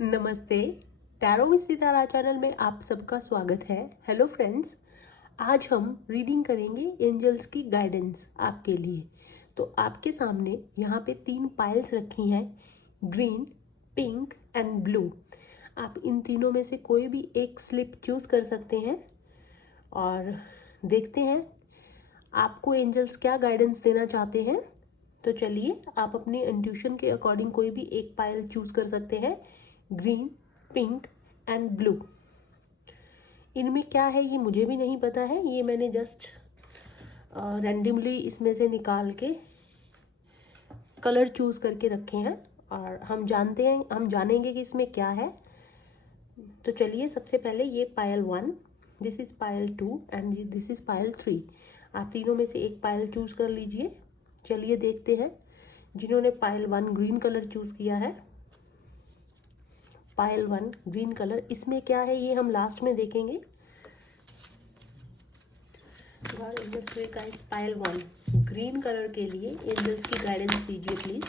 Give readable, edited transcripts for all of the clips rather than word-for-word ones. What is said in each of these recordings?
नमस्ते। Tarot with Sitara channel में आप सबका स्वागत है। हेलो फ्रेंड्स, आज हम रीडिंग करेंगे एंजल्स की गाइडेंस आपके लिए। तो आपके सामने यहाँ पे 3 पाइल्स रखी हैं, ग्रीन, पिंक एंड ब्लू। आप इन तीनों में से कोई भी एक स्लिप चूज़ कर सकते हैं और देखते हैं आपको एंजल्स क्या गाइडेंस देना चाहते हैं। तो चलिए, आप अपने इंट्यूशन के अकॉर्डिंग कोई भी एक पायल चूज़ कर सकते हैं, ग्रीन, पिंक एंड ब्लू। इनमें क्या है ये मुझे भी नहीं पता है, ये मैंने जस्ट रैंडमली इसमें से निकाल के कलर चूज़ करके रखे हैं और हम जानेंगे कि इसमें क्या है। तो चलिए, सबसे पहले ये Payal 1, this is Payal 2 and this is Payal 3। आप तीनों में से एक पायल चूज़ कर लीजिए। चलिए देखते हैं, जिन्होंने पायल 1 ग्रीन कलर चूज़ किया है, पायल 1 ग्रीन कलर, इसमें क्या है ये हम लास्ट में देखेंगे। पायल 1 ग्रीन कलर के लिए एंजल्स की गाइडेंस दीजिए please.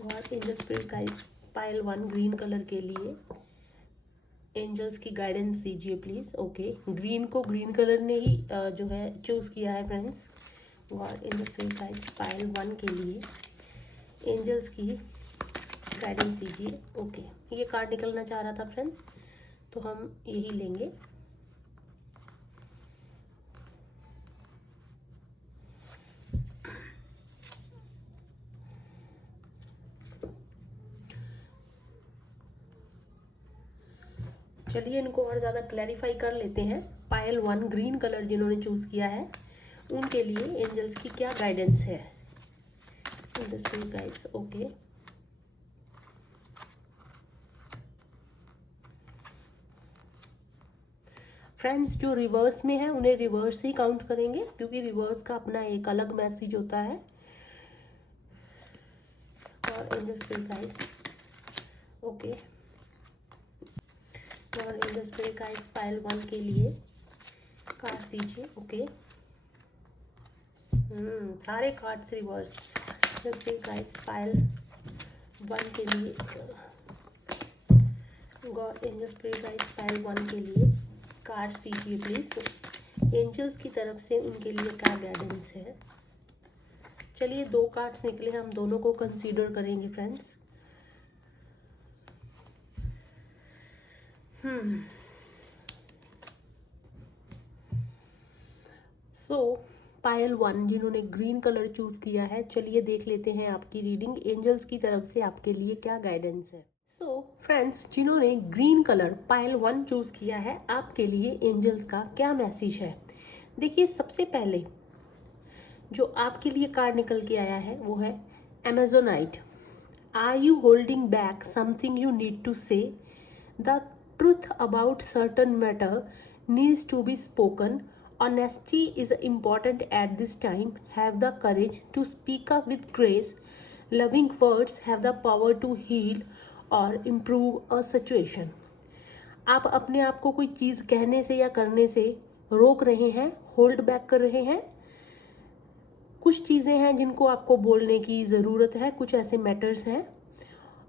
God angels spirit guides, Payal 1 green colour के लिए एंजल्स की गाइडेंस दीजिए प्लीज। ओके, ग्रीन को ग्रीन कलर ने ही जो है चूज किया है friends. God angels spirit guides, Payal 1 के लिए एंजल्स की गाइडेंस दीजिए। ओके, ये कार्ड निकलना चाह रहा था फ्रेंड, तो हम यही लेंगे। चलिए, इनको और ज़्यादा क्लैरिफाई कर लेते हैं। पायल 1 ग्रीन कलर जिन्होंने चूज़ किया है, उनके लिए एंजल्स की क्या गाइडेंस है। गाइस, ओके, फ्रेंड्स जो रिवर्स में है उन्हें रिवर्स ही काउंट करेंगे, क्योंकि रिवर्स का अपना एक अलग मैसेज होता है। और एंजल्स गाइस, ओके, और एंजल्स गाइस पायल 1 के लिए कार्ड दीजिए। ओके, सारे कार्ड्स रिवर्स। गाइस पायल 1 के लिए, गॉड एंजल्स गाइस पायल 1 के लिए कार्ड्स दीजिए प्लीज। एंजल्स की तरफ से उनके लिए क्या गाइडेंस है। चलिए, 2 कार्ड्स निकले, हम दोनों को कंसीडर करेंगे फ्रेंड्स। सो पायल 1 जिन्होंने ग्रीन कलर चूज किया है, चलिए देख लेते हैं आपकी रीडिंग एंजल्स की तरफ से आपके लिए क्या गाइडेंस है। सो फ्रेंड्स, जिन्होंने ग्रीन कलर पायल 1 चूज किया है, आपके लिए एंजल्स का क्या मैसेज है। देखिए, सबसे पहले जो आपके लिए कार्ड निकल के आया है वो है amazonite. Are you holding back something you need to say. The truth about certain matter needs to be spoken. Honesty is important at this time. Have the courage to speak up with grace. Loving words have the power to heal or improve a situation. आप अपने आप को कोई चीज़ कहने से या करने से रोक रहे हैं, होल्ड बैक कर रहे हैं। कुछ चीज़ें हैं जिनको आपको बोलने की ज़रूरत है, कुछ ऐसे मैटर्स हैं।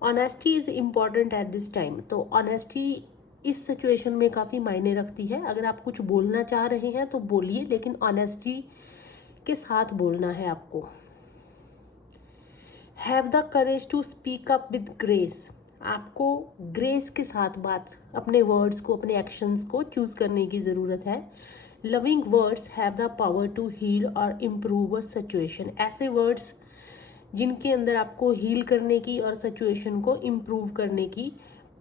Honesty is important at this time. तो ऑनेस्टी इस सिचुएशन में काफ़ी मायने रखती है। अगर आप कुछ बोलना चाह रहे हैं तो बोलिए, लेकिन ऑनेस्टी के साथ बोलना है आपको। Have the courage to speak up with grace. आपको ग्रेस के साथ बात, अपने वर्ड्स को, अपने एक्शंस को चूज़ करने की ज़रूरत है। Loving words have the power to heal और इम्प्रूव अ सिचुएशन। ऐसे वर्ड्स जिनके अंदर आपको हील करने की और सिचुएशन को इम्प्रूव करने की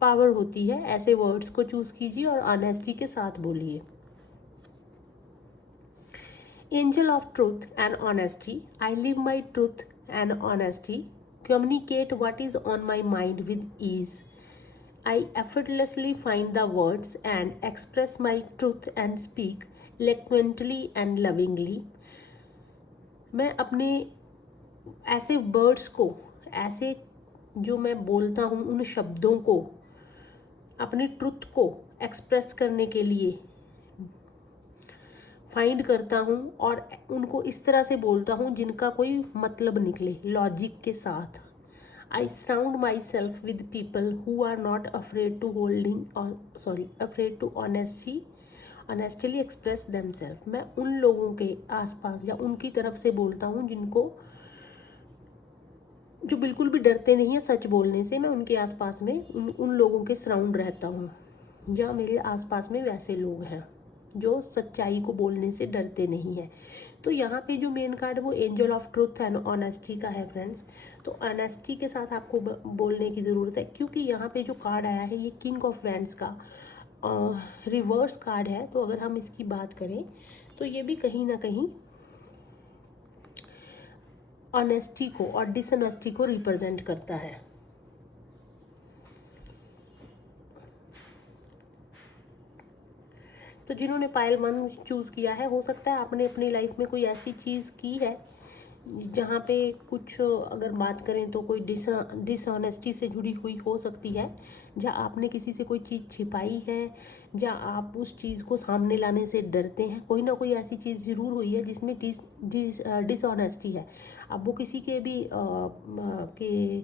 पावर होती है, ऐसे वर्ड्स को चूज़ कीजिए और ऑनेस्टी के साथ बोलिए। Angel of truth and honesty, I live my truth and honesty, communicate what is on my mind with ease, I effortlessly find the words and express my truth and speak eloquently and lovingly. मैं अपने ऐसे words को, ऐसे जो मैं बोलता हूँ उन शब्दों को, अपनी ट्रुथ को एक्सप्रेस करने के लिए फाइंड करता हूँ और उनको इस तरह से बोलता हूँ जिनका कोई मतलब निकले लॉजिक के साथ। I surround my self with people who are not afraid to afraid to honestly express them self. मैं उन लोगों के आसपास या उनकी तरफ से बोलता हूँ जिनको जो बिल्कुल भी डरते नहीं है सच बोलने से। मैं उनके आसपास में उन लोगों के सराउंड रहता हूँ या मेरे आसपास में वैसे लोग हैं जो सच्चाई को बोलने से डरते नहीं हैं। तो यहाँ पे जो मेन कार्ड है वो angel of truth and honesty का है फ्रेंड्स। तो ऑनेस्टी के साथ आपको बोलने की ज़रूरत है, क्योंकि यहाँ पे जो कार्ड आया है ये किंग ऑफ वैंड्स का रिवर्स कार्ड है। तो अगर हम इसकी बात करें तो ये भी कहीं ना कहीं ऑनेस्टी को और डिसऑनेस्टी को रिप्रेजेंट करता है। तो जिन्होंने पायल 1 चूज़ किया है, हो सकता है आपने अपनी लाइफ में कोई ऐसी चीज़ की है जहाँ पे कुछ, अगर बात करें तो कोई डिसऑनेस्टी से जुड़ी हुई हो सकती है, जहाँ आपने किसी से कोई चीज़ छिपाई है, जहाँ आप उस चीज़ को सामने लाने से डरते हैं। कोई ना कोई ऐसी चीज़ ज़रूर हुई है जिसमें डिसऑनेस्टी है। अब वो किसी के भी के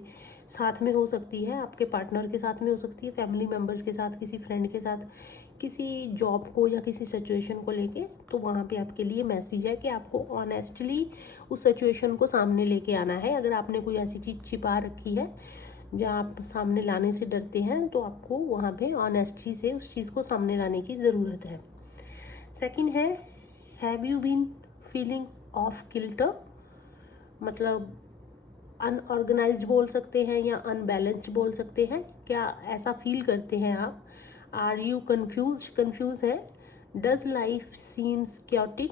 साथ में हो सकती है, आपके पार्टनर के साथ में हो सकती है, फैमिली मेम्बर्स के साथ, किसी फ्रेंड के साथ, किसी जॉब को या किसी सिचुएशन को लेके। तो वहाँ पे आपके लिए मैसेज है कि आपको ऑनेस्टली उस सिचुएशन को सामने लेके आना है। अगर आपने कोई ऐसी चीज़ छिपा रखी है जहाँ आप सामने लाने से डरते हैं, तो आपको वहाँ पे ऑनेस्टी से उस चीज़ को सामने लाने की ज़रूरत है। सेकंड है, have you been feeling off kilter, मतलब अनऑर्गेनाइज्ड बोल सकते हैं या अनबैलेंस्ड बोल सकते हैं। क्या ऐसा फील करते हैं आप? आर यू कंफ्यूज है? डज लाइफ सीम्स क्योटिक,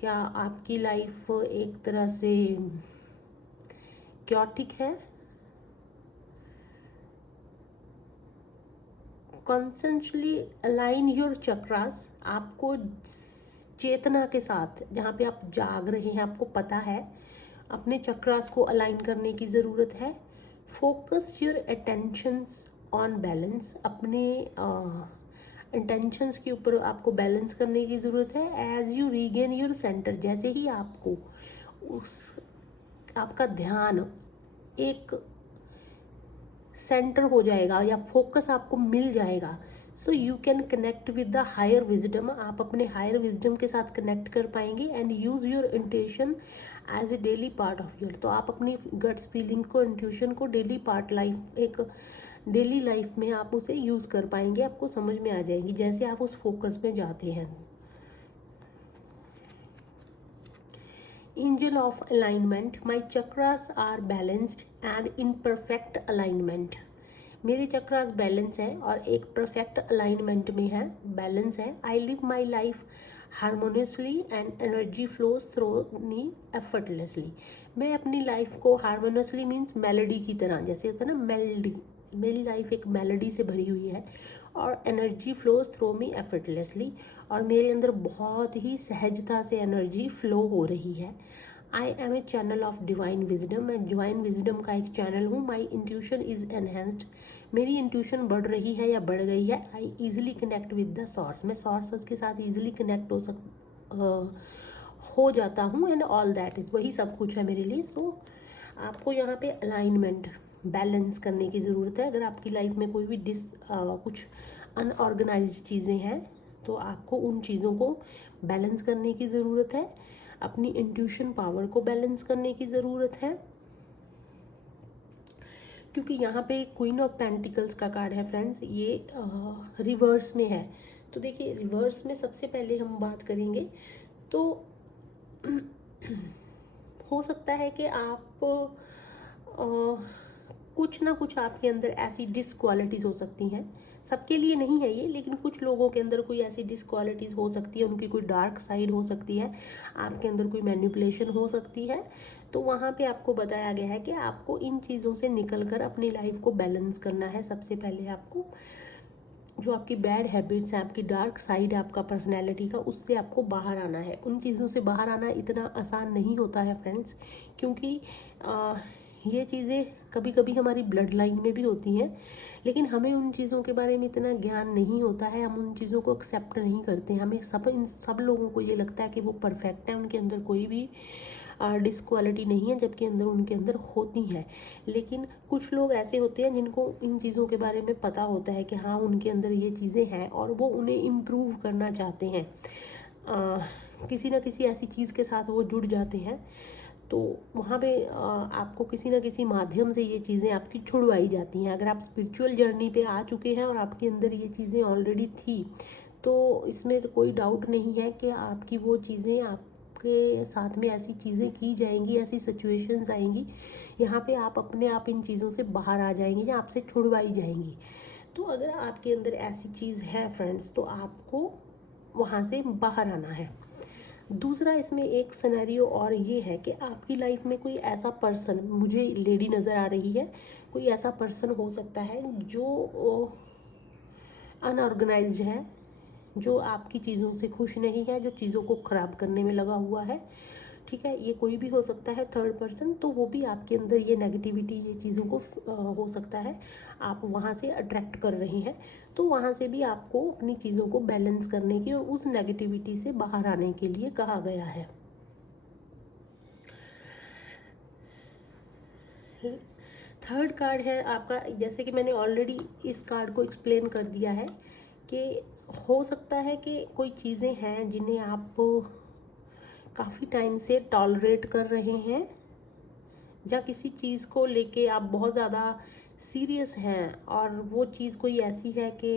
क्या आपकी लाइफ एक तरह से क्योटिक है? कॉन्सेंट्रली अलाइन योर चक्रास, आपको चेतना के साथ, जहाँ पे आप जाग रहे हैं, आपको पता है अपने चक्रास को अलाइन करने की ज़रूरत है। Focus your attentions on balance, अपने इंटेंशंस के ऊपर आपको बैलेंस करने की ज़रूरत है। As you regain your centre, जैसे ही आपको उस आपका ध्यान एक सेंटर हो जाएगा या फोकस आपको मिल जाएगा, so you can connect with the higher wisdom, आप अपने हायर विजडम के साथ कनेक्ट कर पाएंगे। And use your intuition as a daily part of your, तो आप अपनी गट्स फीलिंग को, इंट्यूशन को डेली पार्ट लाइफ, एक डेली लाइफ में आप उसे यूज़ कर पाएंगे, आपको समझ में आ जाएगी जैसे आप उस फोकस में जाते हैं। Angel of alignment, my chakras are balanced and in perfect alignment, मेरे चक्रास बैलेंस है और एक परफेक्ट अलाइनमेंट में है, बैलेंस है। आई live my life harmoniously and energy flows through me effortlessly, मैं अपनी लाइफ को हारमोनियसली मीन्स मेलोडी की तरह, जैसे होता है ना मेलोडी, मेरी लाइफ एक मेलोडी से भरी हुई है और एनर्जी फ्लोज थ्रू मी एफर्टलेसली, और मेरे अंदर बहुत ही सहजता से एनर्जी फ्लो हो रही है। I am a channel of divine wisdom, मैं डिवाइन विजडम का एक चैनल हूँ। माई इंट्यूशन इज़ एनहेंस्ड, मेरी इंट्यूशन बढ़ रही है या बढ़ गई है। I easily connect with the source, मैं सोर्सेस के साथ ईजिली कनेक्ट हो जाता हूँ। एंड ऑल दैट इज़, वही सब कुछ है मेरे लिए। सो आपको यहाँ पे अलाइनमेंट, बैलेंस करने की ज़रूरत है। अगर आपकी लाइफ में कोई भी कुछ अनऑर्गेनाइज्ड चीज़ें हैं तो आपको उन चीज़ों को बैलेंस करने की ज़रूरत है, अपनी इंट्यूशन पावर को बैलेंस करने की ज़रूरत है। क्योंकि यहाँ पे क्वीन ऑफ पेंटिकल्स का कार्ड है फ्रेंड्स, ये रिवर्स में है। तो देखिए रिवर्स में सबसे पहले हम बात करेंगे तो हो सकता है कि आप कुछ ना कुछ आपके अंदर ऐसी डिसक्वालिटीज़ हो सकती हैं, सबके लिए नहीं है ये, लेकिन कुछ लोगों के अंदर कोई ऐसी डिसक्वालिटीज़ हो सकती है, उनकी कोई डार्क साइड हो सकती है, आपके अंदर कोई मैनिपुलेशन हो सकती है। तो वहाँ पे आपको बताया गया है कि आपको इन चीज़ों से निकल कर अपनी लाइफ को बैलेंस करना है। सबसे पहले आपको जो आपकी बैड हैबिट्स हैं, आपकी डार्क साइड है आपका पर्सनैलिटी का, उससे आपको बाहर आना है। उन चीज़ों से बाहर आना इतना आसान नहीं होता है फ्रेंड्स, क्योंकि ये चीज़ें कभी कभी हमारी ब्लड लाइन में भी होती हैं, लेकिन हमें उन चीज़ों के बारे में इतना ज्ञान नहीं होता है, हम उन चीज़ों को एक्सेप्ट नहीं करते। हमें इन सब लोगों को ये लगता है कि वो परफेक्ट है, उनके अंदर कोई भी डिसक्वालिटी नहीं है, जबकि अंदर उनके अंदर होती हैं। लेकिन कुछ लोग ऐसे होते हैं जिनको इन चीज़ों के बारे में पता होता है कि हाँ उनके अंदर ये चीज़ें हैं और वो उन्हें इम्प्रूव करना चाहते हैं। किसी ना किसी ऐसी चीज़ के साथ वो जुड़ जाते हैं, तो वहाँ पे आपको किसी ना किसी माध्यम से ये चीज़ें आपकी छुड़वाई जाती हैं। अगर आप स्पिरिचुअल जर्नी पे आ चुके हैं और आपके अंदर ये चीज़ें ऑलरेडी थी, तो इसमें तो कोई डाउट नहीं है कि आपकी वो चीज़ें आपके साथ में ऐसी चीज़ें की जाएंगी, ऐसी सिचुएशंस आएंगी, यहाँ पे आप अपने आप इन चीज़ों से बाहर आ जाएंगे या आपसे छुड़वाई जाएंगी। तो अगर आपके अंदर ऐसी चीज़ है फ्रेंड्स, तो आपको वहाँ से बाहर आना है। दूसरा इसमें एक सिनेरियो और ये है कि आपकी लाइफ में कोई ऐसा पर्सन, मुझे लेडी नज़र आ रही है, कोई ऐसा पर्सन हो सकता है जो अनऑर्गेनाइज्ड है, जो आपकी चीज़ों से खुश नहीं है, जो चीज़ों को ख़राब करने में लगा हुआ है। ठीक है, ये कोई भी हो सकता है, थर्ड पर्सन, तो वो भी आपके अंदर ये नेगेटिविटी, ये चीज़ों को हो सकता है आप वहाँ से अट्रैक्ट कर रहे हैं। तो वहाँ से भी आपको अपनी चीज़ों को बैलेंस करने की और उस नेगेटिविटी से बाहर आने के लिए कहा गया है। थर्ड कार्ड है आपका, जैसे कि मैंने ऑलरेडी इस कार्ड को एक्सप्लेन कर दिया है कि हो सकता है कि कोई चीज़ें हैं जिन्हें आप काफ़ी टाइम से टॉलरेट कर रहे हैं, या किसी चीज़ को लेके आप बहुत ज़्यादा सीरियस हैं और वो चीज़ कोई ऐसी है कि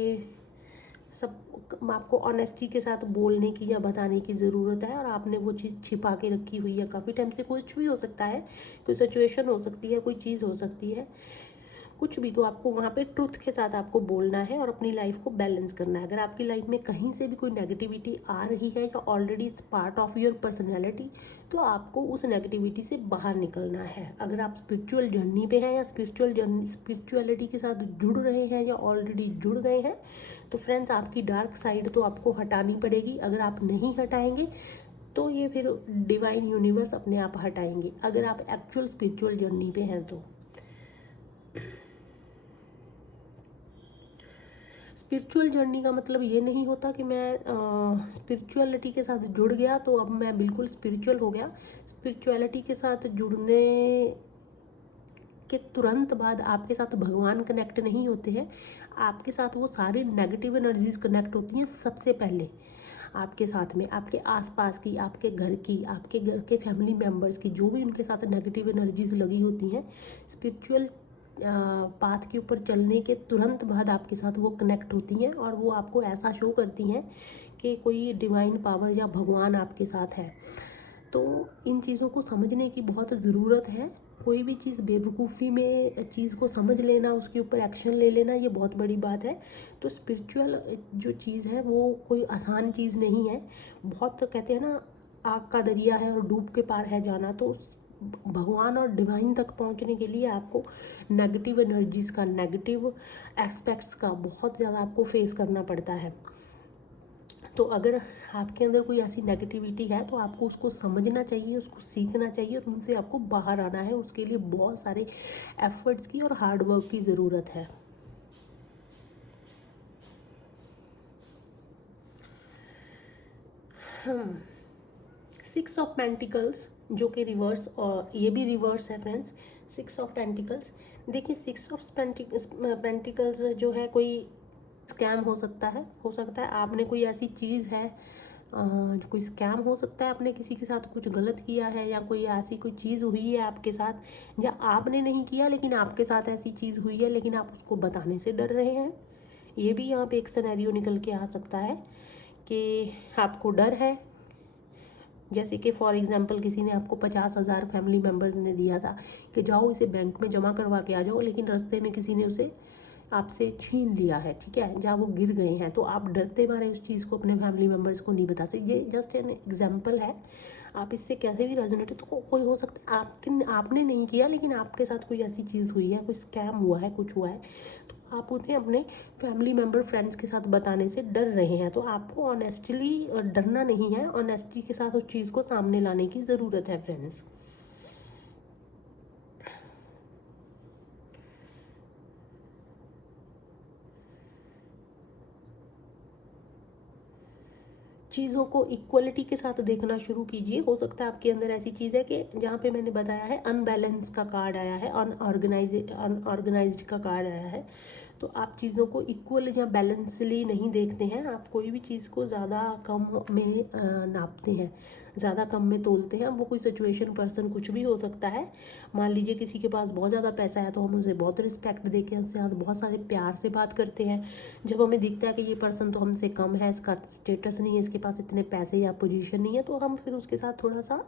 सब आपको ऑनेस्टी के साथ बोलने की या बताने की ज़रूरत है और आपने वो चीज़ छिपा के रखी हुई है काफ़ी टाइम से। कुछ भी हो सकता है, कोई सिचुएशन हो सकती है, कोई चीज़ हो सकती है, कुछ भी। तो आपको वहाँ पे ट्रुथ के साथ आपको बोलना है और अपनी लाइफ को बैलेंस करना है। अगर आपकी लाइफ में कहीं से भी कोई नेगेटिविटी आ रही है या already it's part of your personality, तो आपको उस नेगेटिविटी से बाहर निकलना है। अगर आप स्पिरिचुअल जर्नी पे हैं या स्पिरिचुअलिटी के साथ जुड़ रहे हैं या ऑलरेडी जुड़ गए हैं, तो फ्रेंड्स आपकी डार्क साइड तो आपको हटानी पड़ेगी। अगर आप नहीं हटाएंगे तो ये फिर डिवाइन यूनिवर्स अपने आप हटाएंगे, अगर आप एक्चुअल स्पिरिचुअल जर्नी पे हैं तो। स्पिरिचुअल जर्नी का मतलब ये नहीं होता कि मैं स्पिरिचुअलिटी के साथ जुड़ गया तो अब मैं बिल्कुल स्पिरिचुअल हो गया। स्पिरिचुअलिटी के साथ जुड़ने के तुरंत बाद आपके साथ भगवान कनेक्ट नहीं होते हैं, आपके साथ वो सारी नेगेटिव एनर्जीज कनेक्ट होती हैं सबसे पहले आपके साथ में। आपके आसपास की, आपके घर की, आपके घर के फैमिली मेम्बर्स की, जो भी उनके साथ नेगेटिव एनर्जीज लगी होती हैं, स्पिरिचुअल पाथ के ऊपर चलने के तुरंत बाद आपके साथ वो कनेक्ट होती हैं और वो आपको ऐसा शो करती हैं कि कोई डिवाइन पावर या भगवान आपके साथ है। तो इन चीज़ों को समझने की बहुत ज़रूरत है। कोई भी चीज़ बेवकूफ़ी में चीज़ को समझ लेना, उसके ऊपर एक्शन ले लेना, ये बहुत बड़ी बात है। तो स्पिरिचुअल जो चीज़ है वो कोई आसान चीज़ नहीं है। बहुत कहते हैं ना, आग का दरिया है और डूब के पार है जाना। तो भगवान और डिवाइन तक पहुंचने के लिए आपको नेगेटिव एनर्जीज़ का, नेगेटिव एस्पेक्ट्स का बहुत ज़्यादा आपको फेस करना पड़ता है। तो अगर आपके अंदर कोई ऐसी नेगेटिविटी है तो आपको उसको समझना चाहिए, उसको सीखना चाहिए और उनसे आपको बाहर आना है। उसके लिए बहुत सारे एफर्ट्स की और हार्ड वर्क की ज़रूरत है। सिक्स ऑफ पेंटिकल्स जो कि रिवर्स, और ये भी रिवर्स है फ्रेंड्स। सिक्स ऑफ पेंटिकल्स, देखिए सिक्स ऑफ पेंटिकल्स जो है, कोई स्कैम हो सकता है। आपने कोई ऐसी चीज़ है जो कोई स्कैम हो सकता है, आपने किसी के साथ कुछ गलत किया है या कोई ऐसी कोई चीज़ हुई है आपके साथ, या आपने नहीं किया लेकिन आपके साथ ऐसी चीज़ हुई है लेकिन आप उसको बताने से डर रहे हैं। ये भी यहाँ पे एक सिनेरियो निकल के आ सकता है कि आपको डर है। जैसे कि फॉर एग्जांपल किसी ने आपको 50,000 फैमिली मेम्बर्स ने दिया था कि जाओ इसे बैंक में जमा करवा के आ जाओ, लेकिन रास्ते में किसी ने उसे आपसे छीन लिया है, ठीक है, जहाँ वो गिर गए हैं, तो आप डरते मारे उस चीज़ को अपने फैमिली मेम्बर्स को नहीं बता सकते। ये जस्ट एन एग्जांपल है, आप इससे कैसे भी रेजोनेट, तो कोई हो सकता है आपने नहीं किया लेकिन आपके साथ कोई ऐसी चीज़ हुई है, कोई स्कैम हुआ है, कुछ हुआ है, तो आप उन्हें अपने फैमिली मेम्बर, फ्रेंड्स के साथ बताने से डर रहे हैं। तो आपको ऑनेस्टली डरना नहीं है, ऑनेस्टी के साथ उस चीज़ को सामने लाने की ज़रूरत है फ्रेंड्स। चीज़ों को इक्वलिटी के साथ देखना शुरू कीजिए। हो सकता है आपके अंदर ऐसी चीज़ है कि जहाँ पे मैंने बताया है अनबैलेंस का कार्ड आया है, अनऑर्गेनाइज्ड का कार्ड आया है, तो आप चीज़ों को इक्वल या बैलेंसली नहीं देखते हैं। आप कोई भी चीज़ को ज़्यादा कम में नापते हैं, ज़्यादा कम में तोलते हैं। वो कोई सिचुएशन, पर्सन, कुछ भी हो सकता है। मान लीजिए किसी के पास बहुत ज़्यादा पैसा है तो हम उसे बहुत रिस्पेक्ट देके उससे बहुत सारे प्यार से बात करते हैं। जब हमें दिखता है कि ये पर्सन तो हमसे कम है, इसका स्टेटस नहीं है, इसके पास इतने पैसे या पोजीशन नहीं है, तो हम फिर उसके साथ थोड़ा सा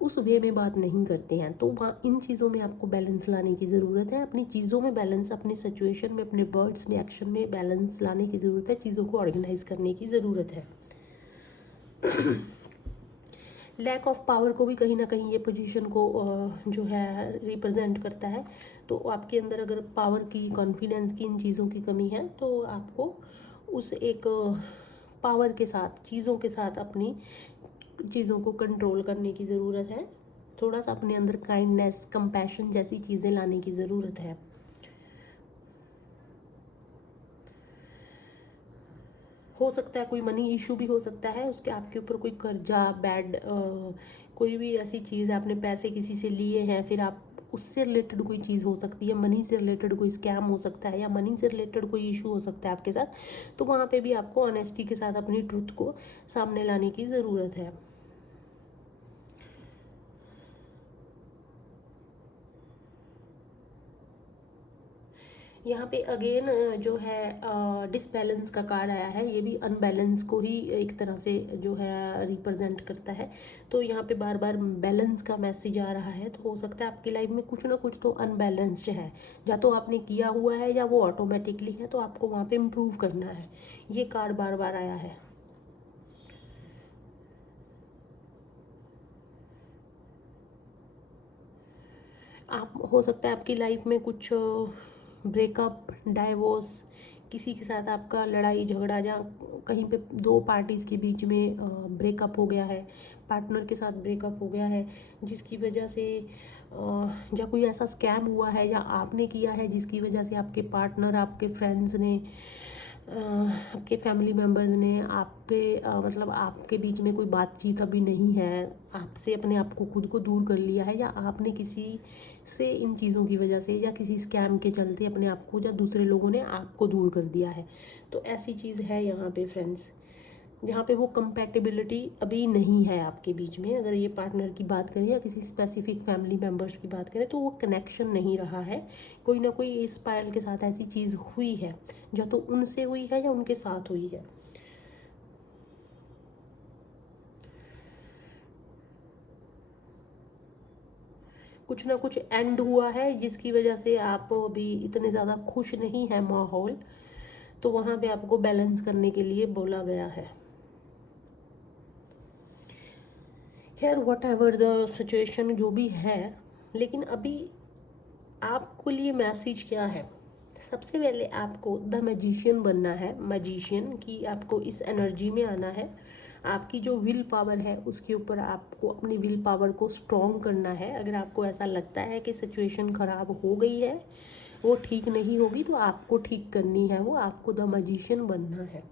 उस वे में बात नहीं करते हैं। तो वहाँ इन चीज़ों में आपको बैलेंस लाने की ज़रूरत है। अपनी चीज़ों में बैलेंस, अपनी सिचुएशन में, अपने वर्ड्स में, एक्शन में बैलेंस लाने की ज़रूरत है। चीज़ों को ऑर्गेनाइज करने की ज़रूरत है। लैक ऑफ पावर को भी कहीं ना कहीं ये पोजीशन को जो है रिप्रेजेंट करता है। तो आपके अंदर अगर पावर की, कॉन्फिडेंस की, इन चीज़ों की कमी है तो आपको उस एक पावर के साथ, चीज़ों के साथ अपनी चीज़ों को कंट्रोल करने की ज़रूरत है। थोड़ा सा अपने अंदर काइंडनेस, कंपैशन जैसी चीज़ें लाने की ज़रूरत है। हो सकता है कोई मनी इशू भी हो सकता है, उसके आपके ऊपर कोई कर्जा, बैड कोई भी ऐसी चीज़, आपने पैसे किसी से लिए हैं, फिर आप उससे रिलेटेड कोई चीज़ हो सकती है, मनी से रिलेटेड कोई स्कैम हो सकता है, या मनी से रिलेटेड कोई इशू हो सकता है आपके साथ। तो वहाँ पे भी आपको ऑनेस्टी के साथ अपनी ट्रुथ को सामने लाने की ज़रूरत है। यहाँ पे अगेन जो है डिसबैलेंस का कार्ड आया है। ये भी अनबैलेंस को ही एक तरह से जो है रिप्रेजेंट करता है। तो यहाँ पे बार बार बैलेंस का मैसेज आ रहा है। तो हो सकता है आपकी लाइफ में कुछ ना कुछ तो अनबैलेंस्ड है, या तो आपने किया हुआ है या वो ऑटोमेटिकली है, तो आपको वहाँ पे इम्प्रूव करना है। ये कार्ड बार बार आया है। आप, हो सकता है आपकी लाइफ में कुछ ब्रेकअप, डाइवोर्स, किसी के साथ आपका लड़ाई झगड़ा, या कहीं पे दो पार्टीज़ के बीच में ब्रेकअप हो गया है, पार्टनर के साथ ब्रेकअप हो गया है, जिसकी वजह से या कोई ऐसा स्कैम हुआ है या आपने किया है जिसकी वजह से आपके पार्टनर, आपके फ्रेंड्स ने, आपके फैमिली मेम्बर्स ने आप पे मतलब आपके बीच में कोई बातचीत अभी नहीं है, आपसे अपने आप को, खुद को दूर कर लिया है, या आपने किसी से इन चीज़ों की वजह से या किसी स्कैम के चलते अपने आप को, या दूसरे लोगों ने आपको दूर कर दिया है। तो ऐसी चीज़ है यहाँ पे फ्रेंड्स, जहाँ पे वो कंपैटिबिलिटी अभी नहीं है आपके बीच में। अगर ये पार्टनर की बात करें या किसी स्पेसिफिक फैमिली मेम्बर्स की बात करें, तो वो कनेक्शन नहीं रहा है। कोई ना कोई इस पायल के साथ ऐसी चीज़ हुई है, जो तो उनसे हुई है या उनके साथ हुई है। कुछ ना कुछ एंड हुआ है जिसकी वजह से आप अभी इतने ज़्यादा खुश नहीं है माहौल, तो वहाँ पे आपको बैलेंस करने के लिए बोला गया है। खैर, वट एवर द सिचुएशन जो भी है, लेकिन अभी आपको लिए मैसेज क्या है? सबसे पहले आपको द मैजिशियन बनना है। मैजिशियन की आपको इस एनर्जी में आना है। आपकी जो विल पावर है उसके ऊपर आपको अपनी विल पावर को स्ट्रॉन्ग करना है। अगर आपको ऐसा लगता है कि सिचुएशन ख़राब हो गई है, वो ठीक नहीं होगी, तो आपको ठीक करनी है, वो आपको द मैजिशियन बनना है।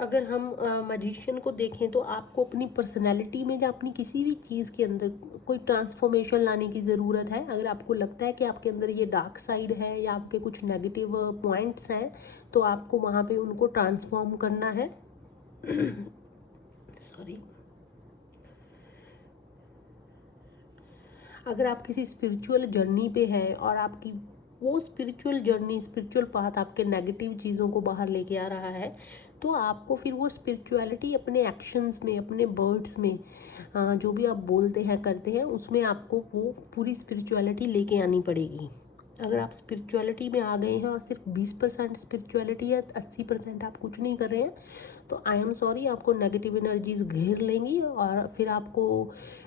अगर हम मैजिशियन को देखें तो आपको अपनी पर्सनैलिटी में या अपनी किसी भी चीज़ के अंदर कोई ट्रांसफॉर्मेशन लाने की ज़रूरत है। अगर आपको लगता है कि आपके अंदर ये डार्क साइड है या आपके कुछ नेगेटिव पॉइंट्स हैं, तो आपको वहाँ पे उनको ट्रांसफॉर्म करना है। सॉरी। अगर आप किसी स्पिरिचुअल जर्नी पे हैं और आपकी वो स्पिरिचुअल जर्नी, स्पिरिचुअल पाथ आपके नेगेटिव चीज़ों को बाहर लेके आ रहा है, तो आपको फिर वो स्पिरिचुअलिटी अपने एक्शंस में, अपने वर्ड्स में, जो भी आप बोलते हैं, करते हैं, उसमें आपको वो पूरी स्पिरिचुअलिटी लेके आनी पड़ेगी। अगर आप स्पिरिचुअलिटी में आ गए हैं और सिर्फ 20% स्पिरिचुअलिटी है, 80% आप कुछ नहीं कर रहे हैं, तो आई एम सॉरी, आपको नेगेटिव एनर्जीज घेर लेंगी और फिर आपको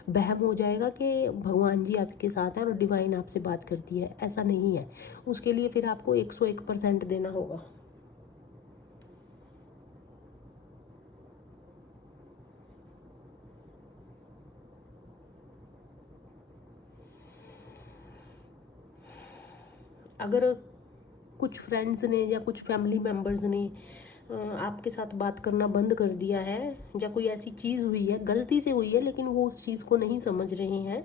वहम हो जाएगा कि भगवान जी आपके साथ हैं और डिवाइन आपसे बात करती है। ऐसा नहीं है। उसके लिए फिर आपको 101% देना होगा। अगर कुछ फ्रेंड्स ने या कुछ फैमिली मेम्बर्स ने आपके साथ बात करना बंद कर दिया है, या कोई ऐसी चीज़ हुई है, गलती से हुई है लेकिन वो उस चीज़ को नहीं समझ रहे हैं,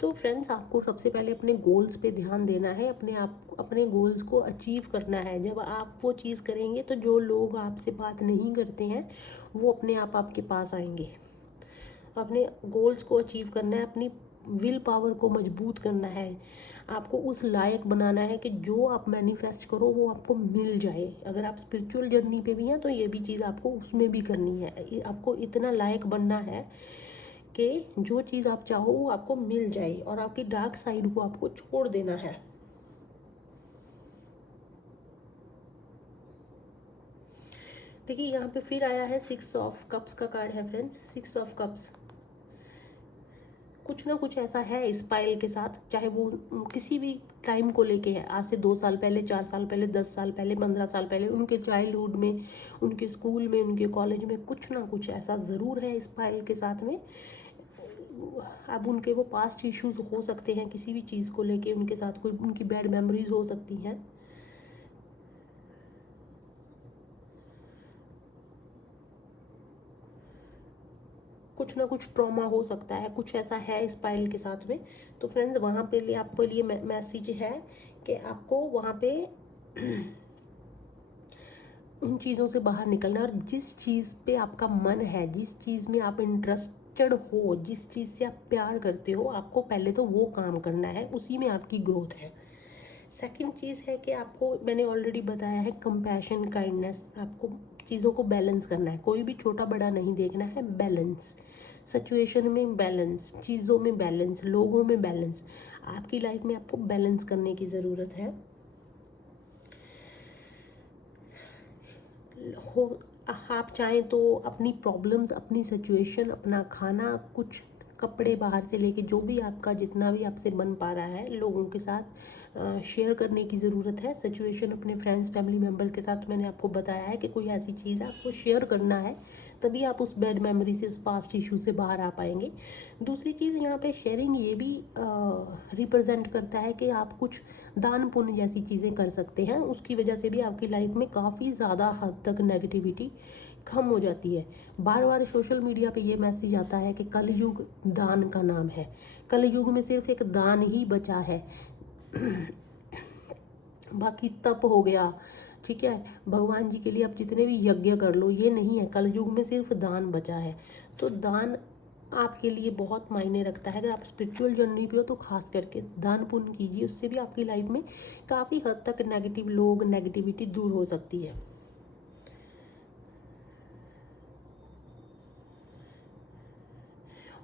तो फ्रेंड्स आपको सबसे पहले अपने गोल्स पे ध्यान देना है, अपने गोल्स को अचीव करना है। जब आप वो चीज़ करेंगे तो जो लोग आपसे बात नहीं करते हैं वो अपने आप आपके पास आएंगे। अपने गोल्स को अचीव करना है, अपनी विल पावर को मजबूत करना है, आपको उस लायक बनाना है कि जो आप मैनिफेस्ट करो वो आपको मिल जाए। अगर आप स्पिरिचुअल जर्नी पे भी हैं तो ये भी चीज़ आपको उसमें भी करनी है। आपको इतना लायक बनना है कि जो चीज़ आप चाहो वो आपको मिल जाए, और आपकी डार्क साइड को आपको छोड़ देना है। देखिए यहाँ पे फिर आया है 6 ऑफ कप्स का कार्ड है फ्रेंड्स। 6 ऑफ कप्स, कुछ ना कुछ ऐसा है इस पायल के साथ, चाहे वो किसी भी टाइम को लेके है, आज से 2 साल पहले, 4 साल पहले, 10 साल पहले, 15 साल पहले, उनके चाइल्डहुड में, उनके स्कूल में, उनके कॉलेज में, कुछ ना कुछ ऐसा ज़रूर है इस पायल के साथ में। अब उनके वो पास्ट इश्यूज हो सकते हैं, किसी भी चीज़ को लेके उनके साथ कोई उनकी बैड मेमोरीज हो सकती हैं। कुछ ना कुछ ट्रॉमा हो सकता है, कुछ ऐसा है इस पायल के साथ में। तो फ्रेंड्स वहाँ पे लिए आपके लिए मैसेज है कि आपको वहाँ पे उन चीज़ों से बाहर निकलना, और जिस चीज़ पे आपका मन है, जिस चीज़ में आप इंटरेस्टेड हो, जिस चीज़ से आप प्यार करते हो, आपको पहले तो वो काम करना है, उसी में आपकी ग्रोथ है। सेकंड चीज़ है कि आपको, मैंने ऑलरेडी बताया है, कंपैशन, काइंडनेस, आपको चीज़ों को बैलेंस करना है, कोई भी छोटा बड़ा नहीं देखना है, बैलेंस, सिचुएशन में बैलेंस, चीज़ों में बैलेंस, लोगों में बैलेंस, आपकी लाइफ में आपको बैलेंस करने की ज़रूरत है। हो आप चाहें तो अपनी प्रॉब्लम्स, अपनी सिचुएशन, अपना खाना, कुछ कपड़े बाहर से लेके, जो भी आपका जितना भी आपसे बन पा रहा है, लोगों के साथ शेयर करने की ज़रूरत है। सिचुएशन अपने फ्रेंड्स, फैमिली मेम्बर के साथ मैंने आपको बताया है कि कोई ऐसी चीज़ है आपको शेयर करना है, तभी आप उस बैड मेमोरी से, उस पास्ट इशू से बाहर आ पाएंगे। दूसरी चीज़ यहाँ पे शेयरिंग ये भी रिप्रेजेंट करता है कि आप कुछ दान पुण्य जैसी चीज़ें कर सकते हैं, उसकी वजह से भी आपकी लाइफ में काफ़ी ज़्यादा हद तक नेगेटिविटी कम हो जाती है। बार बार सोशल मीडिया पे ये मैसेज आता है कि कलयुग दान का नाम है, कलयुग में सिर्फ एक दान ही बचा है, बाकी तप हो गया, ठीक है, भगवान जी के लिए आप जितने भी यज्ञ कर लो, ये नहीं है, कलयुग में सिर्फ दान बचा है। तो दान आपके लिए बहुत मायने रखता है। अगर आप स्पिरिचुअल जर्नी पे हो तो खास करके दान पुण्य कीजिए, उससे भी आपकी लाइफ में काफ़ी हद तक नेगेटिव लोग, नेगेटिविटी दूर हो सकती है।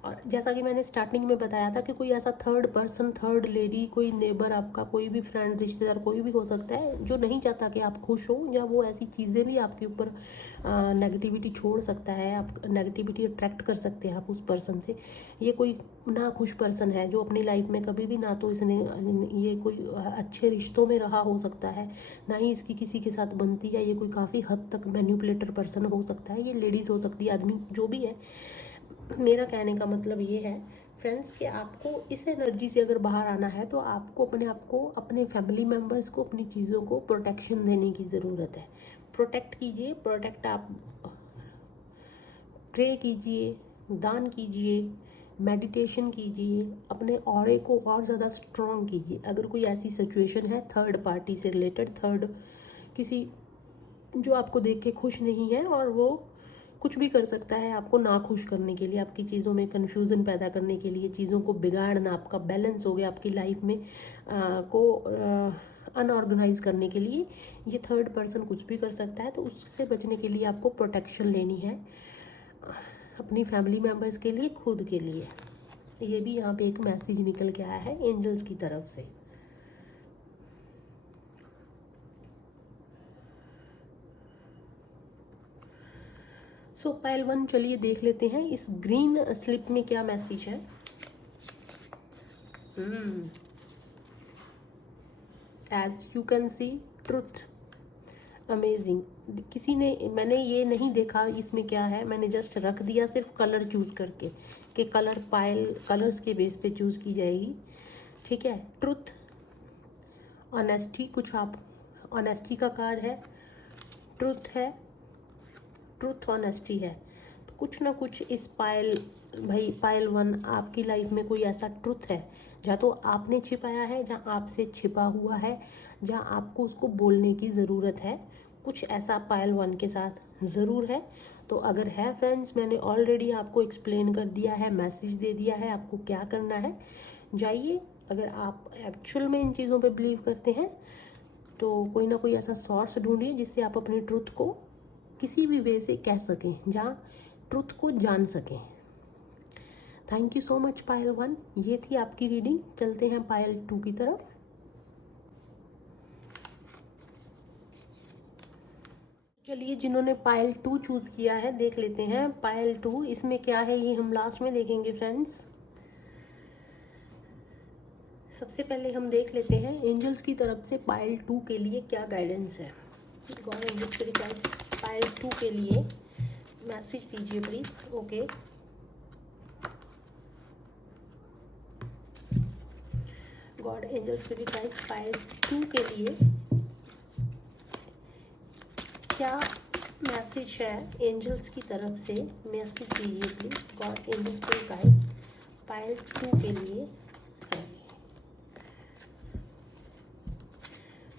और जैसा कि मैंने स्टार्टिंग में बताया था कि कोई ऐसा थर्ड पर्सन, थर्ड लेडी, कोई नेबर आपका, कोई भी फ्रेंड, रिश्तेदार, कोई भी हो सकता है जो नहीं चाहता कि आप खुश हो, या वो ऐसी चीज़ें भी आपके ऊपर नेगेटिविटी छोड़ सकता है, आप नेगेटिविटी अट्रैक्ट कर सकते हैं आप उस पर्सन से। ये कोई ना खुश पर्सन है जो अपनी लाइफ में कभी भी, ना तो इसने ये कोई अच्छे रिश्तों में रहा हो सकता है, ना ही इसकी किसी के साथ बनती है, ये कोई काफ़ी हद तक मैन्युपुलेटर पर्सन हो सकता है, ये लेडीज़ हो सकती है, आदमी जो भी है। मेरा कहने का मतलब ये है फ्रेंड्स कि आपको इस एनर्जी से अगर बाहर आना है तो आपको अपने आप को, अपने फैमिली मेम्बर्स को, अपनी चीज़ों को प्रोटेक्शन देने की ज़रूरत है। प्रोटेक्ट कीजिए, आप प्रे कीजिए, दान कीजिए, मेडिटेशन कीजिए, अपने ऑरे को और ज़्यादा स्ट्रॉन्ग कीजिए। अगर कोई ऐसी सिचुएशन है थर्ड पार्टी से रिलेटेड, थर्ड किसी जो आपको देख के खुश नहीं है, और वो कुछ भी कर सकता है आपको ना खुश करने के लिए, आपकी चीज़ों में कन्फ्यूज़न पैदा करने के लिए, चीज़ों को बिगाड़ना, आपका बैलेंस हो गया आपकी लाइफ में को अनऑर्गेनाइज करने के लिए, ये थर्ड पर्सन कुछ भी कर सकता है। तो उससे बचने के लिए आपको प्रोटेक्शन लेनी है, अपनी फैमिली मेम्बर्स के लिए, खुद के लिए। ये भी यहाँ पे एक मैसेज निकल के आया है एंजल्स की तरफ से। सो पाइल 1 चलिए देख लेते हैं इस ग्रीन स्लिप में क्या मैसेज है। As you can see, truth, amazing. किसी ने, मैंने ये नहीं देखा इसमें क्या है, मैंने जस्ट रख दिया सिर्फ कलर चूज़ करके कि कलर पायल कलर्स के बेस पे चूज़ की जाएगी, ठीक है। ट्रुथ, ऑनेस्टी, कुछ आप ऑनेस्टी का कार्ड है, ट्रुथ है, ट्रुथ ऑनेस्टी है। तो कुछ ना कुछ इस पायल 1 आपकी लाइफ में कोई ऐसा ट्रुथ है जहाँ तो आपने छिपाया है, जहाँ आपसे छिपा हुआ है, जहाँ आपको उसको बोलने की ज़रूरत है। कुछ ऐसा पायल 1 के साथ ज़रूर है। तो अगर है फ्रेंड्स, मैंने ऑलरेडी आपको एक्सप्लेन कर दिया है, मैसेज दे दिया है आपको क्या करना है। जाइए, अगर आप एक्चुअल में इन चीज़ों पे बिलीव करते हैं तो कोई ना कोई ऐसा सोर्स ढूंढिए जिससे आप अपनी ट्रुथ को किसी भी वे से कह सकें, जहाँ ट्रुथ को जान सकें। थैंक यू सो मच पायल 1। ये थी आपकी रीडिंग। चलते हैं पायल 2 की तरफ। चलिए, जिन्होंने पायल 2 चूज़ किया है देख लेते हैं पायल 2 इसमें क्या है, ये हम लास्ट में देखेंगे फ्रेंड्स। सबसे पहले हम देख लेते हैं एंजल्स की तरफ से पायल 2 के लिए क्या गाइडेंस है। God angels spirit guides, Payal 2 के लिए मैसेज दीजिए please. Okay, God angels spirit guides, Payal 2 के लिए क्या मैसेज है एंजल्स की तरफ से, मैसेज दीजिए please. God angels spirit guides, Payal 2 के लिए,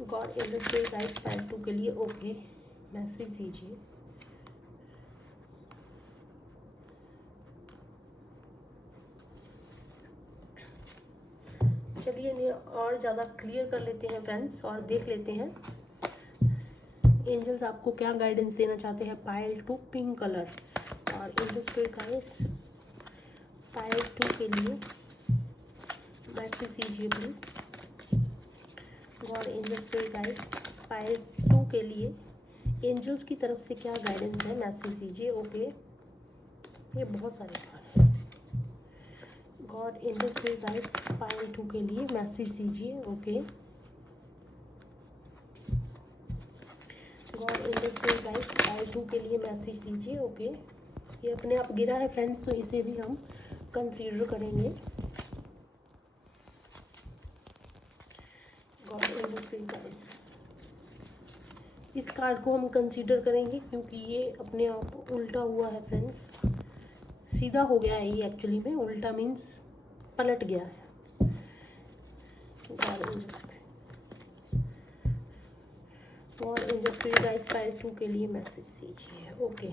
God angels spirit guides Payal 2 के लिए। ओके, मैसेज दीजिए। चलिए इन्हें और ज़्यादा क्लियर कर लेते हैं फ्रेंड्स और देख लेते हैं एंजल्स आपको क्या गाइडेंस देना चाहते हैं पायल 2 पिंक कलर। और एंजल्स स्पिरिट गाइड्स पायल 2 के लिए मैसेज दीजिए please. God angels spirit guides, Payal 2 के लिए एंजल्स की तरफ से क्या गाइडेंस है, मैसेज दीजिए। ओके, ये बहुत सारे कार्ड हैं। God angels spirit guides, Payal 2 के लिए मैसेज दीजिए। Okay, God angels spirit guides, Payal 2 के लिए मैसेज दीजिए। ओके, ये अपने आप गिरा है फ्रेंड्स, तो इसे भी हम कंसीडर करेंगे। गॉड एंजल्स स्पिरिट गाइड्स, इस कार्ड को हम कंसीडर करेंगे क्योंकि ये अपने आप उल्टा हुआ है फ्रेंड्स, सीधा हो गया है ये। एक्चुअली में उल्टा मीन्स पलट गया है। God angels spirit guides, Payal 2 के लिए मैसेज दीजिए। ओके,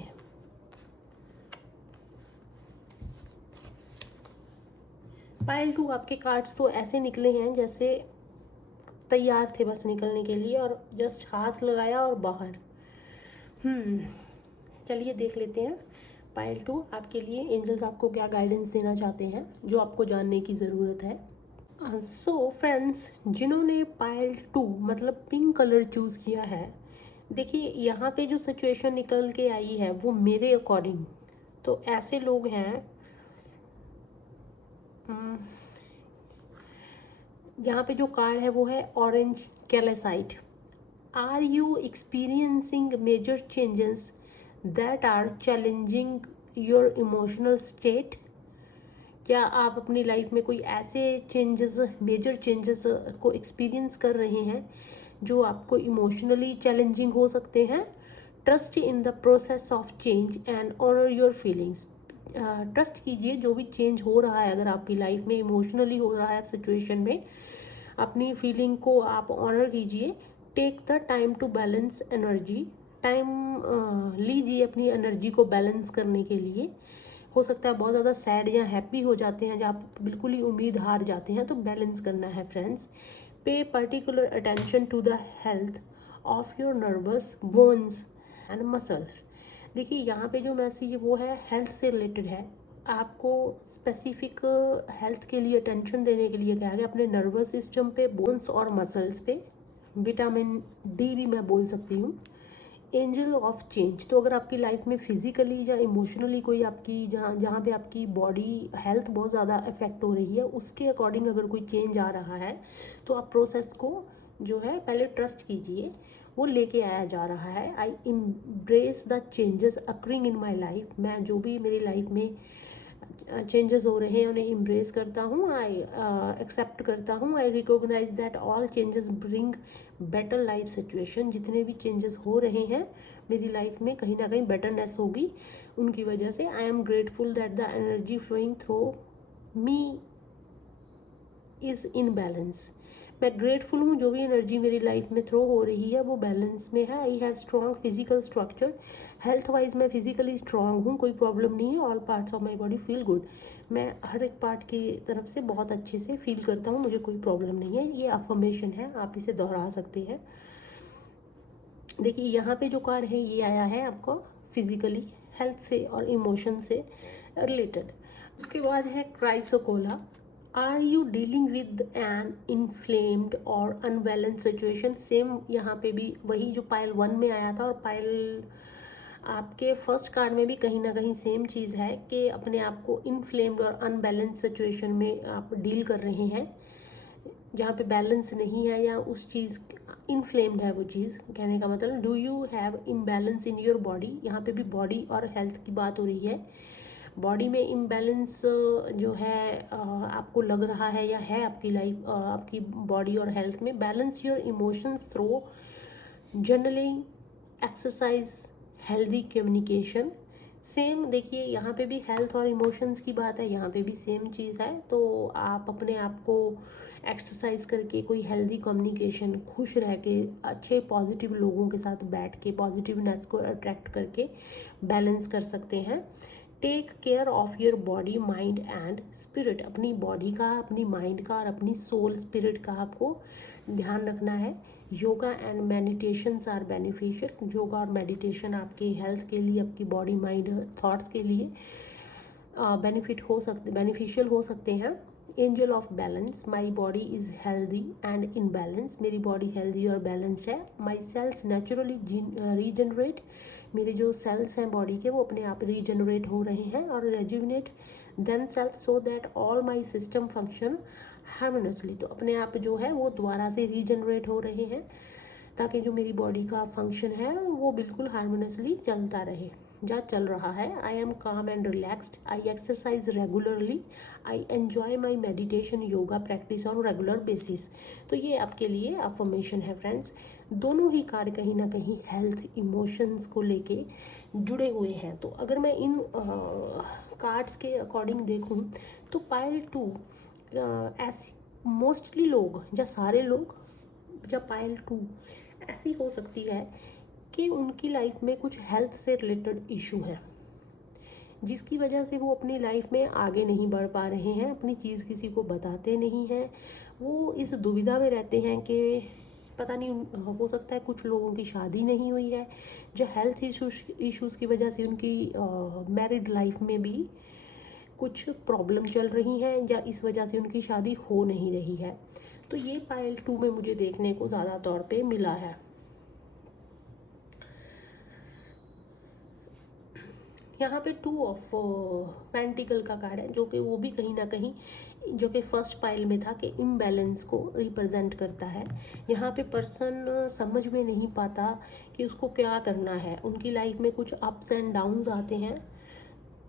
पायल 2 आपके कार्ड्स तो ऐसे निकले हैं जैसे तैयार थे बस निकलने के लिए, और जस्ट हाथ लगाया और बाहर। चलिए देख लेते हैं पायल 2 आपके लिए एंजल्स आपको क्या गाइडेंस देना चाहते हैं, जो आपको जानने की ज़रूरत है। सो फ्रेंड्स, जिन्होंने पायल 2 मतलब पिंक कलर चूज़ किया है, देखिए यहाँ पे जो सिचुएशन निकल के आई है वो मेरे अकॉर्डिंग तो ऐसे लोग हैं, यहाँ पे जो कार्ड है वो है orange calcite. Are you experiencing major changes that are challenging your emotional state. क्या आप अपनी लाइफ में कोई ऐसे चेंजेस, मेजर चेंजेस को एक्सपीरियंस कर रहे हैं जो आपको इमोशनली चैलेंजिंग हो सकते हैं। Trust in the process of change and honour your feelings. Trust कीजिए जो भी चेंज हो रहा है, अगर आपकी लाइफ में इमोशनली हो रहा है सिचुएशन में, अपनी फीलिंग को आप ऑनर कीजिए। Take the time to balance energy. Time लीजिए अपनी एनर्जी को बैलेंस करने के लिए। हो सकता है बहुत ज़्यादा सैड या हैप्पी हो जाते हैं, जब आप बिल्कुल ही उम्मीद हार जाते हैं, तो बैलेंस करना है friends. Pay particular attention to the health of your nervous bones and muscles. देखिए यहाँ पे जो मैसेज वो है हेल्थ से रिलेटेड है। आपको स्पेसिफिक हेल्थ के लिए अटेंशन देने के लिए कहा गया, अपने नर्वस सिस्टम पे, बोन्स और मसल्स पे। विटामिन डी भी मैं बोल सकती हूँ। एंजल ऑफ चेंज, तो अगर आपकी लाइफ में फिजिकली या इमोशनली कोई आपकी जहाँ पे आपकी बॉडी हेल्थ बहुत ज़्यादा इफेक्ट हो रही है, उसके अकॉर्डिंग अगर कोई चेंज आ रहा है तो आप प्रोसेस को जो है पहले ट्रस्ट कीजिए, वो लेके आया जा रहा है। I embrace the changes occurring in my life. मैं जो भी मेरी लाइफ में चेंजेस हो रहे हैं उन्हें इम्ब्रेस करता हूँ, आई एक्सेप्ट करता हूँ। I recognise that all changes bring better life situation. जितने भी चेंजेस हो रहे हैं मेरी लाइफ में कहीं ना कहीं बेटरनेस होगी उनकी वजह से। I am grateful that the energy flowing through me is in balance. मैं ग्रेटफुल हूँ जो भी एनर्जी मेरी लाइफ में थ्रो हो रही है वो बैलेंस में है। I have strong physical structure. Health wise मैं फिजिकली स्ट्रॉन्ग हूँ, कोई प्रॉब्लम नहीं है। All parts of my body feel good. मैं हर एक पार्ट की तरफ से बहुत अच्छे से फील करता हूँ, मुझे कोई प्रॉब्लम नहीं है। ये अफर्मेशन है, आप इसे दोहरा सकते हैं। देखिए यहाँ पे जो कार्ड है ये आया है आपको फिजिकली हेल्थ से और इमोशन से रिलेटेड। उसके बाद है chrysocolla. Are you dealing with an inflamed और अनबैलेंस सिचुएशन। सेम यहाँ पे भी वही जो पाइल 1 में आया था और पाइल आपके फर्स्ट कार्ड में भी कहीं ना कहीं सेम चीज़ है कि अपने आप को इनफ्लेम्ड और अनबैलेंस सिचुएशन में आप डील कर रहे हैं, जहाँ पे बैलेंस नहीं है या उस चीज़ इनफ्लेम्ड है वो चीज़। कहने का मतलब do you have imbalance in your body. यहाँ पे भी बॉडी और हेल्थ की बात हो रही है। बॉडी में इम्बैलेंस जो है आपको लग रहा है या है आपकी लाइफ आपकी बॉडी और हेल्थ में। Balance your emotions through journaling, exercise, healthy communication. Same देखिए यहाँ पे भी हेल्थ और इमोशंस की बात है, यहाँ पे भी सेम चीज़ है। तो आप अपने आप को एक्सरसाइज करके कोई हेल्दी कम्युनिकेशन, खुश रह के अच्छे पॉजिटिव लोगों के साथ बैठ के पॉजिटिवनेस को अट्रैक्ट करके बैलेंस कर सकते हैं। Take care of your body, mind and spirit. अपनी बॉडी का, अपनी माइंड का और अपनी सोल स्पिरिट का आपको ध्यान रखना है। Yoga and meditations are beneficial. Yoga और मेडिटेशन आपके हेल्थ के लिए, आपकी बॉडी माइंड थॉट्स के लिए बेनिफिशियल हो सकते हैं। Angel of balance. My body is healthy and in balance. मेरी बॉडी हेल्दी और बैलेंस्ड है। My cells naturally regenerate. मेरे जो सेल्स हैं बॉडी के वो अपने आप रीजनरेट हो रहे हैं और rejuvenate them self so that all my system function harmoniously. तो अपने आप जो है वो दोबारा से रीजनरेट हो रहे हैं ताकि जो मेरी बॉडी का फंक्शन है वो बिल्कुल हार्मोनियसली चलता रहे या चल रहा है। आई एम काम and relaxed. I exercise regularly. I enjoy my meditation yoga practice on regular basis. तो ये आपके लिए अफर्मेशन है फ्रेंड्स। दोनों ही कार्ड कहीं ना कहीं हेल्थ इमोशंस को लेके जुड़े हुए हैं। तो अगर मैं इन कार्ड्स के अकॉर्डिंग देखूं तो पाइल 2 ऐसी मोस्टली लोग या सारे लोग, जब पाइल 2 ऐसी हो सकती है कि उनकी लाइफ में कुछ हेल्थ से रिलेटेड इशू है जिसकी वजह से वो अपनी लाइफ में आगे नहीं बढ़ पा रहे हैं, अपनी चीज़ किसी को बताते नहीं हैं। वो इस दुविधा में रहते हैं कि पता नहीं, हो सकता है कुछ लोगों की शादी नहीं हुई है, जो हेल्थ इश्यूज़ की वजह से उनकी मैरिड लाइफ में भी कुछ प्रॉब्लम चल रही हैं या इस वजह से उनकी शादी हो नहीं रही है। तो ये पाइल 2 में मुझे देखने को ज़्यादा तौर पे मिला है। यहाँ पे 2 ऑफ पेंटिकल का कार्ड है जो कि वो भी कहीं ना कहीं जो कि फर्स्ट पाइल में था कि इम्बैलेंस को रिप्रेजेंट करता है। यहाँ पे पर्सन समझ में नहीं पाता कि उसको क्या करना है। उनकी लाइफ में कुछ अप्स एंड डाउन्स आते हैं।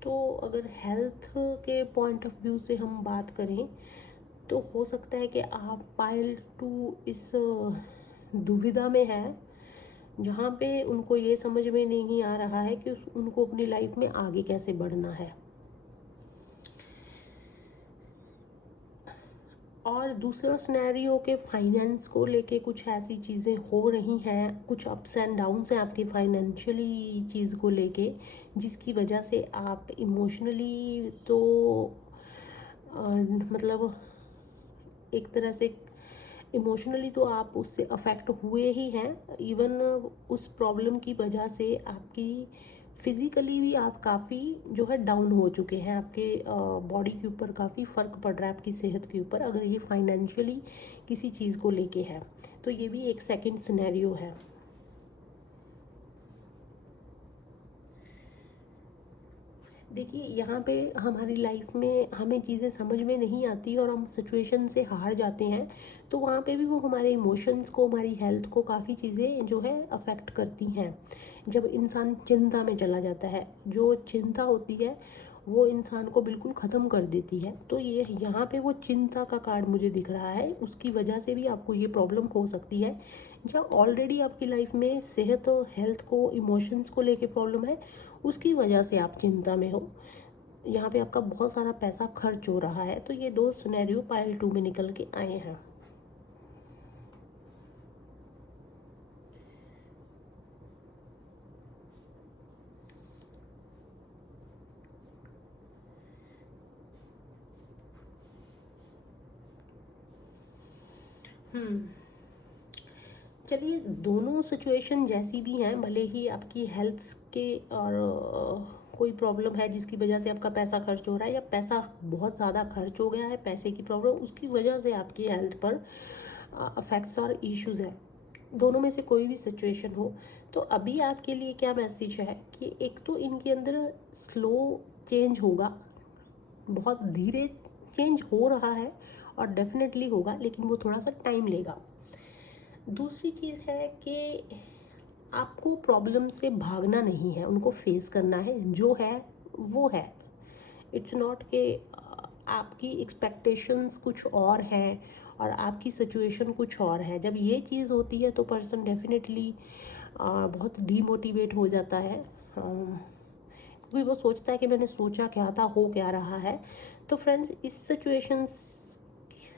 तो अगर हेल्थ के पॉइंट ऑफ व्यू से हम बात करें तो हो सकता है कि आप पाइल 2 इस दुविधा में है जहाँ पे उनको ये समझ में नहीं आ रहा है कि उनको अपनी लाइफ में आगे कैसे बढ़ना है। और दूसरा सिनेरियो के फाइनेंस को लेके कुछ ऐसी चीज़ें हो रही हैं, कुछ अप्स एंड डाउन्स हैं आपकी फाइनेंशियली चीज़ को लेके, जिसकी वजह से आप इमोशनली तो मतलब एक तरह से इमोशनली तो आप उससे अफेक्ट हुए ही हैं। इवन उस प्रॉब्लम की वजह से आपकी फिज़िकली भी आप काफ़ी जो है डाउन हो चुके हैं। आपके बॉडी के ऊपर काफ़ी फ़र्क पड़ रहा है, आपकी सेहत के ऊपर, अगर ये फाइनेंशियली किसी चीज़ को लेके है। तो ये भी एक सेकंड सिनेरियो है। देखिए यहाँ पे हमारी लाइफ में हमें चीज़ें समझ में नहीं आती और हम सिचुएशन से हार जाते हैं, तो वहाँ पे भी वो हमारे इमोशंस को, हमारी हेल्थ को काफ़ी चीज़ें जो है अफेक्ट करती हैं। जब इंसान चिंता में चला जाता है, जो चिंता होती है वो इंसान को बिल्कुल ख़त्म कर देती है। तो ये यहाँ पे वो चिंता का कार्ड मुझे दिख रहा है, उसकी वजह से भी आपको ये प्रॉब्लम हो सकती है। जहाँ ऑलरेडी आपकी लाइफ में सेहत और हेल्थ को, इमोशंस को लेके प्रॉब्लम है, उसकी वजह से आप चिंता में हो। यहाँ पे आपका बहुत सारा पैसा खर्च हो रहा है। तो ये दो सिनेरियो पाइल 2 में निकल के आए हैं। चलिए, दोनों सिचुएशन जैसी भी हैं, भले ही आपकी हेल्थ के और कोई प्रॉब्लम है जिसकी वजह से आपका पैसा खर्च हो रहा है, या पैसा बहुत ज़्यादा खर्च हो गया है, पैसे की प्रॉब्लम उसकी वजह से आपकी हेल्थ पर अफेक्ट्स और इश्यूज़ हैं, दोनों में से कोई भी सिचुएशन हो, तो अभी आपके लिए क्या मैसेज है कि एक तो इनके अंदर स्लो चेंज होगा, बहुत धीरे चेंज हो रहा है और डेफिनेटली होगा, लेकिन वो थोड़ा सा टाइम लेगा। दूसरी चीज़ है कि आपको प्रॉब्लम से भागना नहीं है, उनको फेस करना है, जो है वो है। इट्स नॉट कि आपकी एक्सपेक्टेशंस कुछ और हैं और आपकी सिचुएशन कुछ और है। जब ये चीज़ होती है तो पर्सन डेफिनेटली बहुत डीमोटिवेट हो जाता है, क्योंकि वो सोचता है कि मैंने सोचा क्या था, हो क्या रहा है। तो फ्रेंड्स, इस सिचुएशन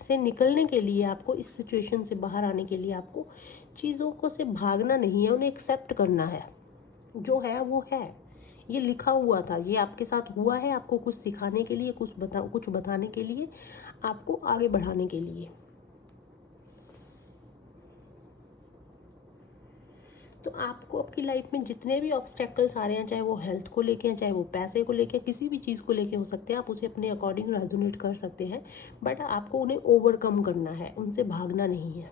से निकलने के लिए आपको, इस सिचुएशन से बाहर आने के लिए आपको चीज़ों को से भागना नहीं है, उन्हें एक्सेप्ट करना है। जो है वो है, ये लिखा हुआ था, ये आपके साथ हुआ है, आपको कुछ सिखाने के लिए, कुछ बताने के लिए, आपको आगे बढ़ाने के लिए। तो आपको आपकी लाइफ में जितने भी ऑब्स्टेकल्स आ रहे हैं, चाहे वो हेल्थ को लेके हैं, चाहे वो पैसे को लेके, किसी भी चीज़ को लेके हो सकते हैं, आप उसे अपने अकॉर्डिंग रेजोनेट कर सकते हैं, बट आपको उन्हें ओवरकम करना है, उनसे भागना नहीं है।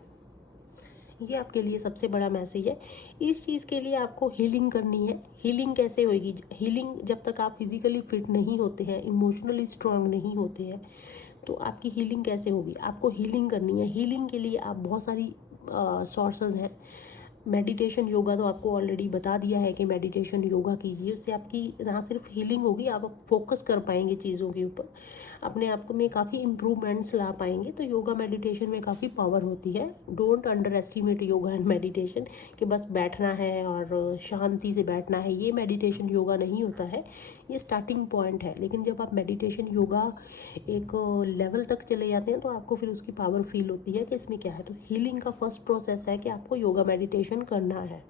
ये आपके लिए सबसे बड़ा मैसेज है। इस चीज़ के लिए आपको हीलिंग करनी है। हीलिंग कैसे होगी? हीलिंग, जब तक आप फिजिकली फिट नहीं होते हैं, इमोशनली स्ट्रांग नहीं होते हैं, तो आपकी हीलिंग कैसे होगी? आपको हीलिंग करनी है। हीलिंग के लिए आप बहुत सारी सोर्सेज हैं। मेडिटेशन, योगा तो आपको ऑलरेडी बता दिया है कि मेडिटेशन, योगा कीजिए, उससे आपकी ना सिर्फ हीलिंग होगी, आप फोकस कर पाएंगे चीज़ों के ऊपर, अपने आप को में काफ़ी इम्प्रूवमेंट्स ला पाएंगे। तो योगा मेडिटेशन में काफ़ी पावर होती है। Don't under estimate yoga and meditation, कि बस बैठना है और शांति से बैठना है, ये मेडिटेशन योगा नहीं होता है। ये स्टार्टिंग पॉइंट है, लेकिन जब आप मेडिटेशन योगा एक लेवल तक चले जाते हैं तो आपको फिर उसकी पावर फील होती है कि इसमें क्या है। तो हीलिंग का फर्स्ट प्रोसेस है कि आपको योगा मेडिटेशन करना है।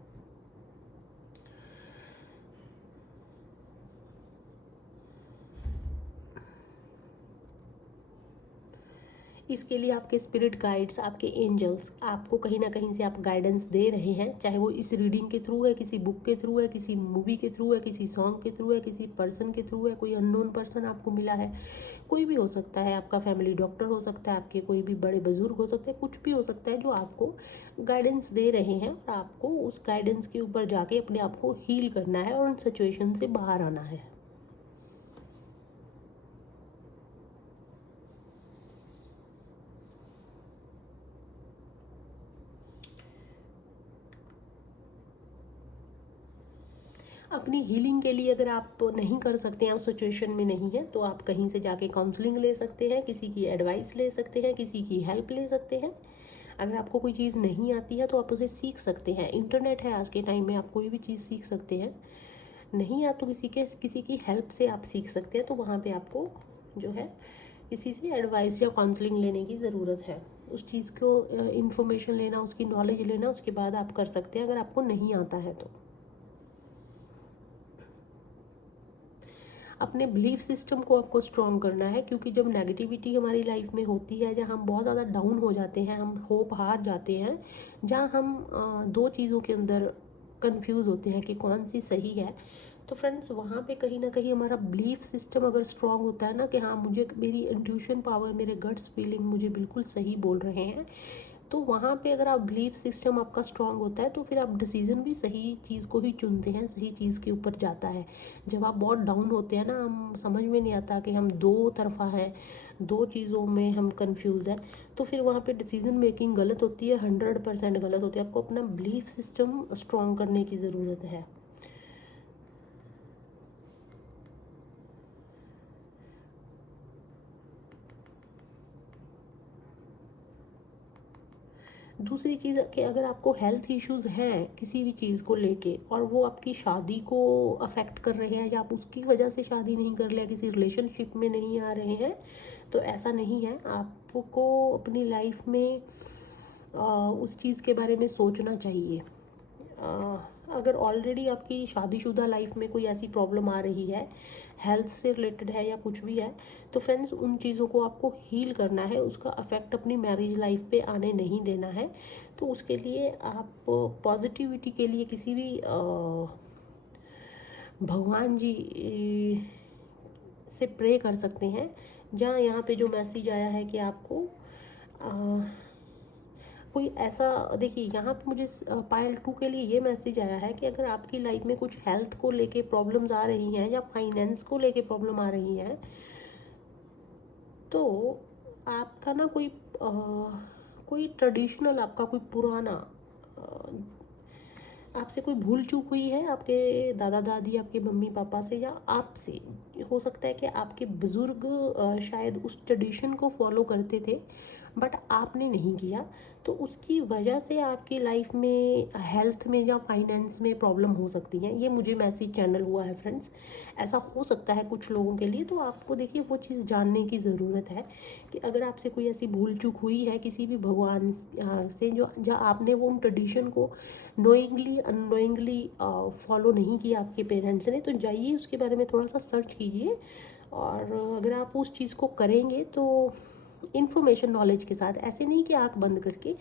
इसके लिए आपके स्पिरिट गाइड्स, आपके एंजल्स आपको कहीं ना कहीं से आप गाइडेंस दे रहे हैं, चाहे वो इस रीडिंग के थ्रू है, किसी बुक के थ्रू है, किसी मूवी के थ्रू है, किसी सॉन्ग के थ्रू है, किसी पर्सन के थ्रू है, कोई अननोन पर्सन आपको मिला है, कोई भी हो सकता है, आपका फैमिली डॉक्टर हो सकता है, आपके कोई भी बड़े बुजुर्ग हो सकते हैं, कुछ भी हो सकता है जो आपको गाइडेंस दे रहे हैं, और आपको उस गाइडेंस के ऊपर जाके अपने आप को हील करना है और उन सिचुएशन से बाहर आना है। अपनी हीलिंग के लिए अगर आप नहीं कर सकते हैं, उस सिचुएशन में नहीं है, तो आप कहीं से जाके काउंसलिंग ले सकते हैं, किसी की एडवाइस ले सकते हैं, किसी की हेल्प ले सकते हैं। अगर आपको कोई चीज़ नहीं आती है तो आप उसे सीख सकते हैं। इंटरनेट है आज के टाइम में, आप कोई भी चीज़ सीख सकते हैं। नहीं आ तो किसी की हेल्प से आप सीख सकते हैं। तो वहाँ पे आपको जो है किसी से एडवाइस या काउंसलिंग लेने की ज़रूरत है। उस चीज़ को इंफॉर्मेशन लेना, उसकी नॉलेज लेना, उसके बाद आप कर सकते हैं, अगर आपको नहीं आता है तो। अपने बिलीफ सिस्टम को आपको स्ट्रॉन्ग करना है, क्योंकि जब नेगेटिविटी हमारी लाइफ में होती है, जहाँ हम बहुत ज़्यादा डाउन हो जाते हैं, हम होप हार जाते हैं, जहाँ हम दो चीज़ों के अंदर कंफ्यूज होते हैं कि कौन सी सही है, तो फ्रेंड्स वहाँ पे कहीं ना कहीं हमारा बिलीफ सिस्टम अगर स्ट्रॉन्ग होता है ना, कि हाँ मुझे, मेरी इंट्यूशन पावर, मेरे गट्स फीलिंग मुझे बिल्कुल सही बोल रहे हैं, तो वहाँ पे अगर आप बिलीफ सिस्टम आपका स्ट्रांग होता है तो फिर आप डिसीजन भी सही चीज़ को ही चुनते हैं, सही चीज़ के ऊपर जाता है। जब आप बहुत डाउन होते हैं ना, हम समझ में नहीं आता कि हम दो तरफा हैं, दो चीज़ों में हम कंफ्यूज हैं, तो फिर वहाँ पे डिसीजन मेकिंग गलत होती है, 100% गलत होती है। आपको अपना बिलीफ सिस्टम स्ट्रॉन्ग करने की ज़रूरत है। दूसरी चीज़ कि अगर आपको हेल्थ इश्यूज़ हैं किसी भी चीज़ को लेके और वो आपकी शादी को अफेक्ट कर रहे हैं या आप उसकी वजह से शादी नहीं कर रहे, किसी रिलेशनशिप में नहीं आ रहे हैं, तो ऐसा नहीं है। आपको अपनी लाइफ में उस चीज़ के बारे में सोचना चाहिए। अगर ऑलरेडी आपकी शादीशुदा लाइफ में कोई ऐसी प्रॉब्लम आ रही है, हेल्थ से रिलेटेड है या कुछ भी है, तो फ्रेंड्स उन चीज़ों को आपको हील करना है, उसका अफेक्ट अपनी मैरिज लाइफ पे आने नहीं देना है। तो उसके लिए आप पॉजिटिविटी के लिए किसी भी भगवान जी से प्रे कर सकते हैं। जहाँ यहाँ पे जो मैसेज आया है कि आपको कोई ऐसा, देखिए यहाँ पे मुझे पायल 2 के लिए ये मैसेज आया है कि अगर आपकी लाइफ में कुछ हेल्थ को लेके प्रॉब्लम्स आ रही हैं या फाइनेंस को लेके प्रॉब्लम आ रही हैं, तो आपका ना कोई ट्रेडिशनल, आपका कोई पुराना आपसे कोई भूल चूक हुई है, आपके दादा दादी, आपके मम्मी पापा से या आपसे। हो सकता है कि आपके बुज़ुर्ग शायद उस ट्रेडिशन को फॉलो करते थे बट आपने नहीं किया, तो उसकी वजह से आपकी लाइफ में हेल्थ में या फाइनेंस में प्रॉब्लम हो सकती है। ये मुझे मैसेज चैनल हुआ है फ्रेंड्स, ऐसा हो सकता है कुछ लोगों के लिए। तो आपको देखिए वो चीज़ जानने की ज़रूरत है कि अगर आपसे कोई ऐसी भूल चूक हुई है किसी भी भगवान से, जो आपने वो उन ट्रेडिशन को नोइंगली अननोइंगली फॉलो नहीं किया आपके पेरेंट्स ने, तो जाइए उसके बारे में थोड़ा सा सर्च कीजिए। और अगर आप उस चीज़ को करेंगे तो इन्फॉर्मेशन नॉलेज के साथ, ऐसे नहीं कि आंख बंद करके,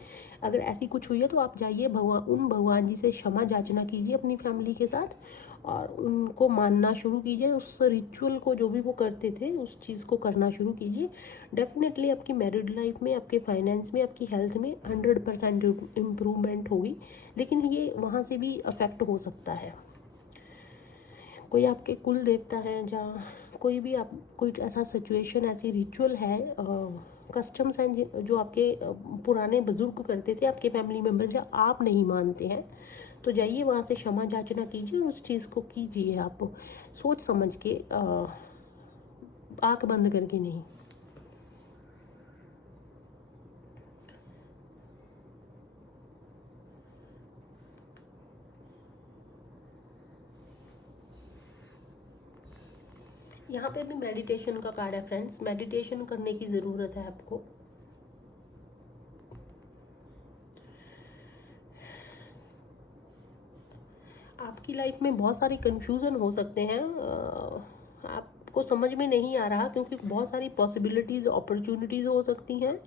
अगर ऐसी कुछ हुई है तो आप जाइए भगवान जी से क्षमा याचना कीजिए अपनी फैमिली के साथ और उनको मानना शुरू कीजिए। उस रिचुअल को जो भी वो करते थे उस चीज़ को करना शुरू कीजिए। डेफिनेटली आपकी मैरिड लाइफ में, आपके फाइनेंस में, आपकी हेल्थ में 100% इम्प्रूवमेंट होगी। लेकिन ये वहाँ से भी अफेक्ट हो सकता है। कोई आपके कुल देवता हैं या कोई भी आप कोई ऐसा सिचुएशन, ऐसी रिचुअल है, कस्टम्स हैं जो आपके पुराने बुजुर्ग करते थे, आपके फैमिली मेम्बर्स, या आप नहीं मानते हैं, तो जाइए वहाँ से क्षमा याचना कीजिए। उस चीज़ को कीजिए आप सोच समझ के, आँख बंद करके नहीं। यहाँ पे भी मेडिटेशन का कार्ड है फ्रेंड्स, मेडिटेशन करने की ज़रूरत है आपको। आपकी लाइफ में बहुत सारी कन्फ्यूज़न हो सकते हैं, आपको समझ में नहीं आ रहा क्योंकि बहुत सारी पॉसिबिलिटीज़, अपॉर्चुनिटीज़ हो सकती हैं,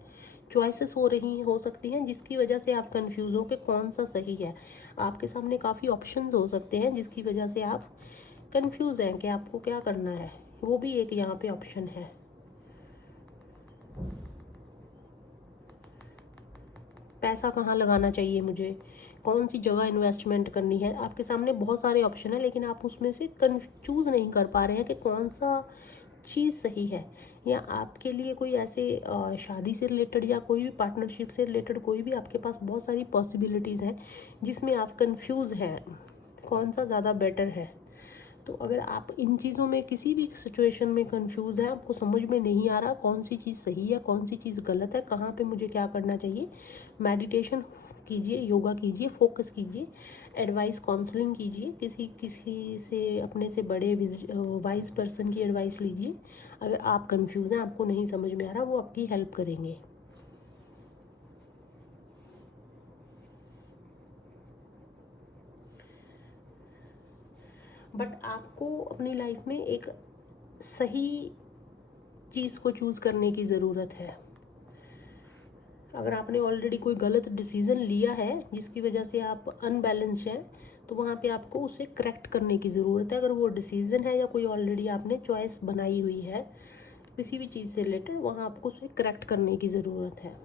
चॉइसेस हो सकती हैं, जिसकी वजह से आप कंफ्यूज हो कि कौन सा सही है। आपके सामने काफ़ी ऑप्शंस हो सकते हैं जिसकी वजह से आप कंफ्यूज हैं कि आपको क्या करना है। वो भी एक यहाँ पे ऑप्शन है। पैसा कहाँ लगाना चाहिए मुझे, कौन सी जगह इन्वेस्टमेंट करनी है, आपके सामने बहुत सारे ऑप्शन है लेकिन आप उसमें से चूज़ नहीं कर पा रहे हैं कि कौन सा चीज़ सही है। या आपके लिए कोई ऐसे शादी से रिलेटेड या कोई भी पार्टनरशिप से रिलेटेड कोई भी, आपके पास बहुत सारी पॉसिबिलिटीज़ हैं जिसमें आप कंफ्यूज हैं कौन सा ज़्यादा बेटर है। तो अगर आप इन चीज़ों में किसी भी सिचुएशन में कंफ्यूज है, आपको समझ में नहीं आ रहा कौन सी चीज़ सही है, कौन सी चीज़ गलत है, कहाँ पे मुझे क्या करना चाहिए, मेडिटेशन कीजिए, योगा कीजिए, फोकस कीजिए, एडवाइस काउंसलिंग कीजिए, किसी किसी से, अपने से बड़े वाइज पर्सन की एडवाइस लीजिए। अगर आप कंफ्यूज हैं, आपको नहीं समझ में आ रहा, वो आपकी हेल्प करेंगे। बट आपको अपनी लाइफ में एक सही चीज़ को चूज़ करने की ज़रूरत है। अगर आपने ऑलरेडी कोई गलत डिसीज़न लिया है जिसकी वजह से आप अनबैलेंस्ड हैं, तो वहाँ पे आपको उसे करेक्ट करने की ज़रूरत है। अगर वो डिसीज़न है या कोई ऑलरेडी आपने चॉइस बनाई हुई है किसी भी चीज़ से रिलेटेड, वहाँ आपको उसे करेक्ट करने की ज़रूरत है।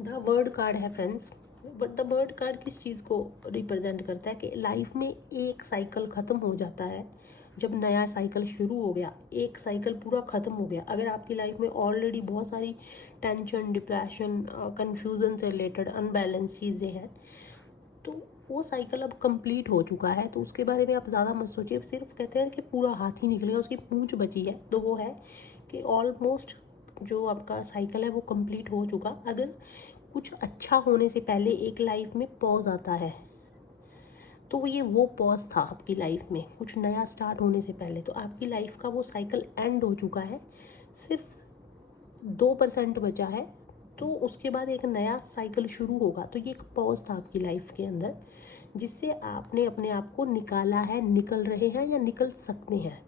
द वर्ड कार्ड है friends, but the bird card किस चीज़ को रिप्रेजेंट करता है कि लाइफ में एक साइकिल ख़त्म हो जाता है जब नया साइकिल शुरू हो गया, एक साइकिल पूरा ख़त्म हो गया। अगर आपकी लाइफ में ऑलरेडी बहुत सारी टेंशन, डिप्रेशन, कन्फ्यूज़न से रिलेटेड अनबैलेंस चीज़ें हैं, तो वो साइकिल अब कंप्लीट हो चुका है, तो उसके बारे में आप ज़्यादा मत सोचिए। सिर्फ कहते हैं कि पूरा हाथ ही निकलेगा, उसकी पूंछ बची है, तो वो है कि ऑलमोस्ट जो आपका साइकिल है वो कंप्लीट हो चुका। अगर कुछ अच्छा होने से पहले एक लाइफ में पॉज आता है, तो ये वो पॉज था आपकी लाइफ में, कुछ नया स्टार्ट होने से पहले। तो आपकी लाइफ का वो साइकिल एंड हो चुका है, सिर्फ 2% बचा है, तो उसके बाद एक नया साइकिल शुरू होगा। तो ये एक पॉज था आपकी लाइफ के अंदर, जिससे आपने अपने आप को निकाला है, निकल रहे हैं या निकल सकते हैं।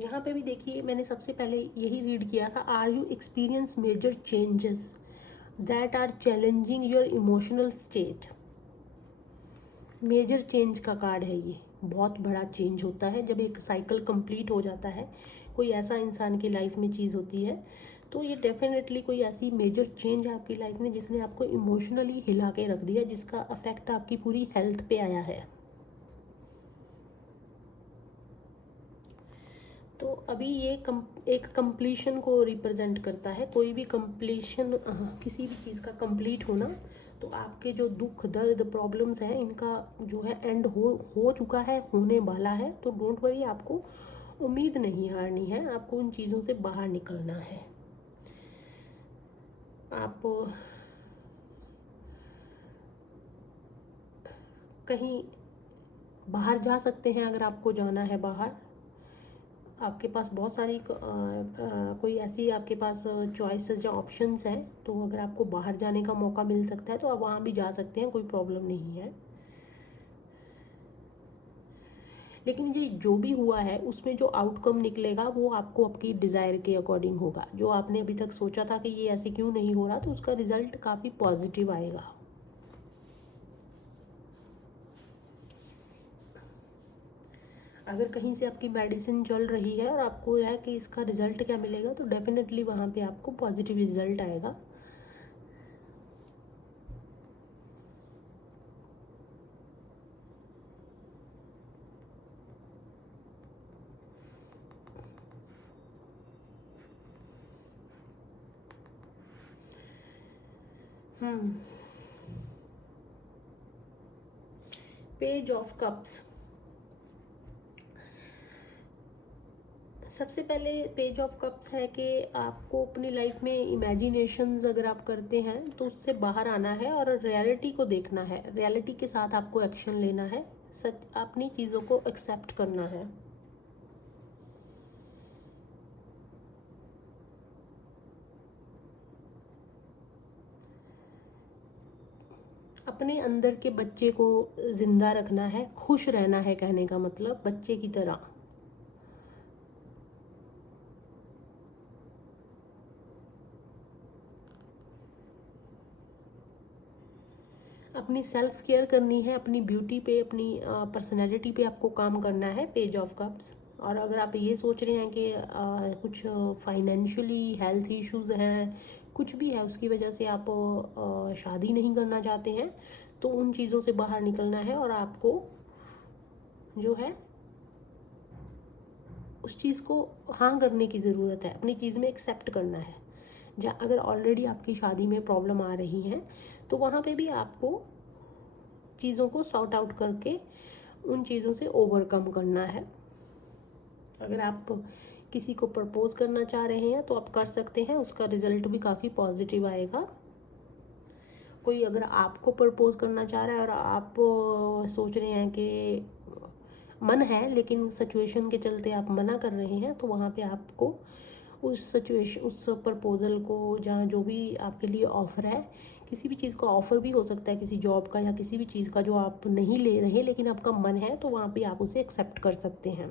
यहाँ पे भी देखिए, मैंने सबसे पहले यही रीड किया था, are you experience major changes that are challenging your emotional state. Major change का कार्ड है ये, बहुत बड़ा चेंज होता है जब एक साइकिल कंप्लीट हो जाता है, कोई ऐसा इंसान की लाइफ में चीज़ होती है। तो ये डेफिनेटली कोई ऐसी मेजर चेंज है आपकी लाइफ में जिसने आपको इमोशनली हिला के रख दिया, जिसका अफेक्ट आपकी पूरी हेल्थ पे आया है। तो अभी ये एक कंप्लीशन को रिप्रेजेंट करता है। कोई भी कंप्लीशन, किसी भी चीज़ का कंप्लीट होना, तो आपके जो दुख दर्द प्रॉब्लम्स हैं इनका जो है एंड हो चुका है, होने वाला है। तो डोंट वरी, आपको उम्मीद नहीं हारनी है, आपको उन चीज़ों से बाहर निकलना है। आप कहीं बाहर जा सकते हैं, अगर आपको जाना है बाहर, आपके पास बहुत सारी कोई ऐसी आपके पास चॉइसेस या ऑप्शंस हैं। तो अगर आपको बाहर जाने का मौका मिल सकता है तो आप वहाँ भी जा सकते हैं, कोई प्रॉब्लम नहीं है। लेकिन ये जो भी हुआ है उसमें जो आउटकम निकलेगा वो आपको आपकी डिज़ायर के अकॉर्डिंग होगा। जो आपने अभी तक सोचा था कि ये ऐसे क्यों नहीं हो रहा, तो उसका रिजल्ट काफ़ी पॉजिटिव आएगा। अगर कहीं से आपकी मेडिसिन चल रही है और आपको है कि इसका रिजल्ट क्या मिलेगा, तो डेफिनेटली वहाँ पे आपको पॉजिटिव रिजल्ट आएगा। पेज ऑफ कप्स, सबसे पहले पेज ऑफ कप्स है कि आपको अपनी लाइफ में इमेजिनेशंस अगर आप करते हैं तो उससे बाहर आना है और रियलिटी को देखना है। रियलिटी के साथ आपको एक्शन लेना है, सच अपनी चीज़ों को एक्सेप्ट करना है। अपने अंदर के बच्चे को जिंदा रखना है, खुश रहना है, कहने का मतलब बच्चे की तरह। अपनी सेल्फ केयर करनी है, अपनी ब्यूटी पे, अपनी पर्सनैलिटी पे आपको काम करना है, पेज ऑफ कप्स। और अगर आप ये सोच रहे हैं कि कुछ फाइनेंशियली हेल्थ इश्यूज हैं, कुछ भी है उसकी वजह से आप शादी नहीं करना चाहते हैं, तो उन चीज़ों से बाहर निकलना है और आपको जो है उस चीज़ को हाँ करने की ज़रूरत है, अपनी चीज़ में एक्सेप्ट करना है। जहाँ अगर ऑलरेडी आपकी शादी में प्रॉब्लम आ रही है तो वहाँ पे भी आपको चीज़ों को सॉर्ट आउट करके उन चीज़ों से ओवरकम करना है। अगर आप किसी को प्रपोज करना चाह रहे हैं तो आप कर सकते हैं, उसका रिजल्ट भी काफ़ी पॉजिटिव आएगा। कोई अगर आपको प्रपोज करना चाह रहा है और आप सोच रहे हैं कि मन है लेकिन सिचुएशन के चलते आप मना कर रहे हैं, तो वहाँ पे आपको उस सिचुएशन, उस प्रपोज़ल को, जहाँ जो भी आपके लिए ऑफ़र है, किसी भी चीज़ का ऑफ़र भी हो सकता है, किसी जॉब का या किसी भी चीज़ का जो आप नहीं ले रहे लेकिन आपका मन है, तो वहाँ पे आप उसे एक्सेप्ट कर सकते हैं।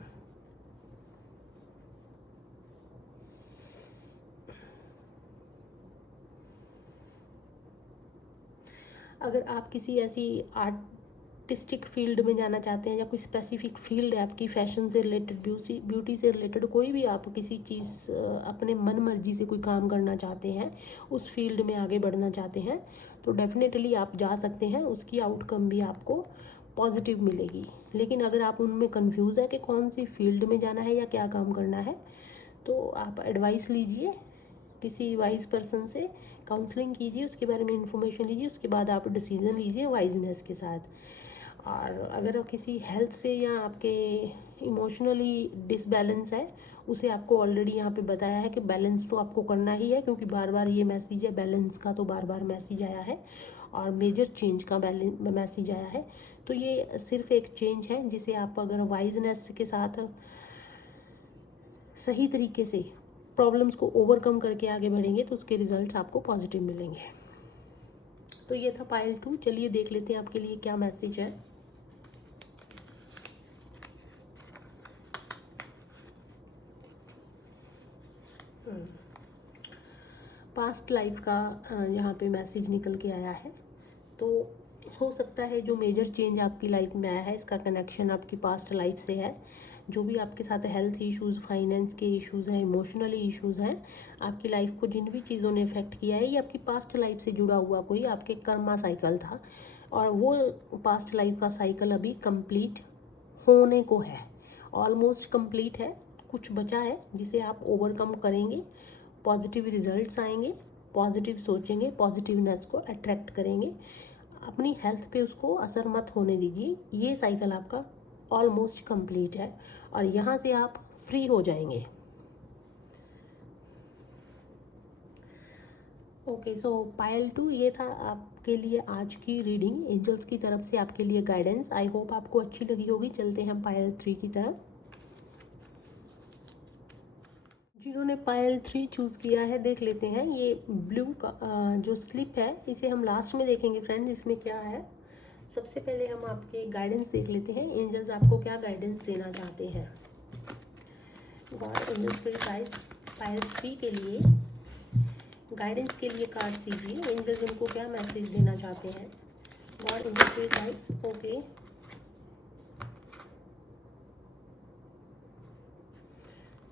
अगर आप किसी ऐसी आर्टिस्टिक फील्ड में जाना चाहते हैं या कोई स्पेसिफिक फील्ड है आपकी, फैशन से रिलेटेड, ब्यूटी से रिलेटेड, कोई भी आप किसी चीज़ अपने मन मर्जी से कोई काम करना चाहते हैं, उस फील्ड में आगे बढ़ना चाहते हैं, तो डेफिनेटली आप जा सकते हैं। उसकी आउटकम भी आपको पॉजिटिव मिलेगी। लेकिन अगर आप उनमें कंफ्यूज है कि कौन सी फील्ड में जाना है या क्या काम करना है, तो आप एडवाइस लीजिए किसी वाइज पर्सन से, काउंसलिंग कीजिए, उसके बारे में इंफॉर्मेशन लीजिए, उसके बाद आप डिसीजन लीजिए वाइजनेस के साथ। और अगर किसी हेल्थ से या आपके इमोशनली डिसबैलेंस है, उसे आपको ऑलरेडी यहाँ पे बताया है कि बैलेंस तो आपको करना ही है, क्योंकि बार बार ये मैसेज है बैलेंस का, तो बार बार मैसेज आया है और मेजर चेंज का मैसेज आया है। तो ये सिर्फ एक चेंज है जिसे आप अगर वाइजनेस के साथ सही तरीके से प्रॉब्लम्स को ओवरकम करके आगे बढ़ेंगे तो उसके रिजल्ट्स आपको पॉजिटिव मिलेंगे। तो ये था पायल 2। चलिए देख लेते हैं आपके लिए क्या मैसेज है। पास्ट लाइफ का यहाँ पे मैसेज निकल के आया है। तो हो सकता है जो मेजर चेंज आपकी लाइफ में आया है, इसका कनेक्शन आपकी पास्ट लाइफ से है। जो भी आपके साथ हेल्थ इश्यूज़, फाइनेंस के इश्यूज़ हैं, इमोशनली इश्यूज़ हैं, आपकी लाइफ को जिन भी चीज़ों ने इफ़ेक्ट किया है, ये आपकी पास्ट लाइफ से जुड़ा हुआ कोई आपके कर्मा साइकिल था, और वो पास्ट लाइफ का साइकिल अभी कंप्लीट होने को है, ऑलमोस्ट कंप्लीट है। कुछ बचा है जिसे आप ओवरकम करेंगे, पॉजिटिव रिजल्ट्स आएंगे, पॉजिटिव सोचेंगे, पॉजिटिवनेस को अट्रैक्ट करेंगे। अपनी हेल्थ पे उसको असर मत होने दीजिए। ये साइकिल आपका ऑलमोस्ट कंप्लीट है और यहाँ से आप फ्री हो जाएंगे। ओके, सो पायल 2 ये था आपके लिए आज की रीडिंग, एंजल्स की तरफ से आपके लिए गाइडेंस। आई होप आपको अच्छी लगी होगी। चलते हैं पायल 3 की तरफ। जिन्होंने पायल 3 चूज़ किया है, देख लेते हैं ये ब्लू का जो स्लिप है, इसे हम लास्ट में देखेंगे फ्रेंड्स, इसमें क्या है। सबसे पहले हम आपके गाइडेंस देख लेते हैं, एंजल्स आपको क्या गाइडेंस देना चाहते हैं। God angels spirit guides Payal 3 के लिए गाइडेंस के लिए कार्ड दीजिए। एंजल्स इनको क्या मैसेज देना चाहते हैं। God angels spirit guides, okay,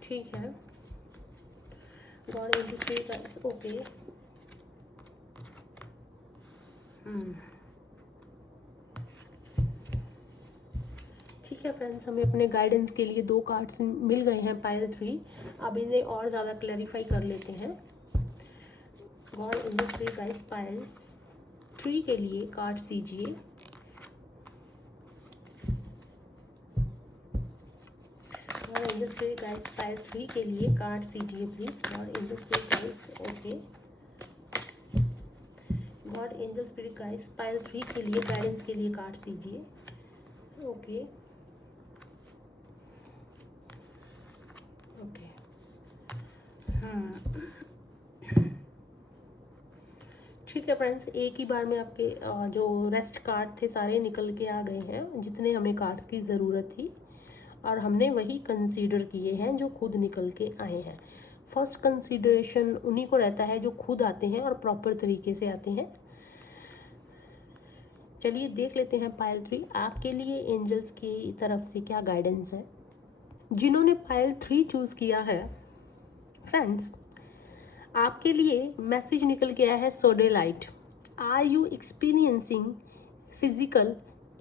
ठीक है। God angels spirit guides, okay, ठीक है फ्रेंड्स, हमें अपने गाइडेंस के लिए 2 कार्ड्स मिल गए हैं पायल 3। अब इन्हें और ज़्यादा क्लैरिफाई कर लेते हैं। God angels spirit guides Payal 3 के लिए कार्ड्स दीजिए। God angels spirit guides Payal 3 के लिए कार्ड्स दीजिए please. God angels spirit guides, okay, God angels spirit guides Payal 3 के लिए गाइडेंस के लिए कार्ड्स दीजिए। ओके, ओके, ठीक है फ्रेंड्स, एक ही बार में आपके जो रेस्ट कार्ड थे सारे निकल के आ गए हैं, जितने हमें कार्ड्स की ज़रूरत थी, और हमने वही कंसीडर किए हैं जो खुद निकल के आए हैं। फर्स्ट कंसीडरेशन उन्हीं को रहता है जो खुद आते हैं और प्रॉपर तरीके से आते हैं। चलिए देख लेते हैं पायल 3 आपके लिए एंजल्स की तरफ से क्या गाइडेंस है। जिन्होंने पायल 3 चूज़ किया है फ्रेंड्स, आपके लिए मैसेज निकल के आया है sodalite. Are you experiencing physical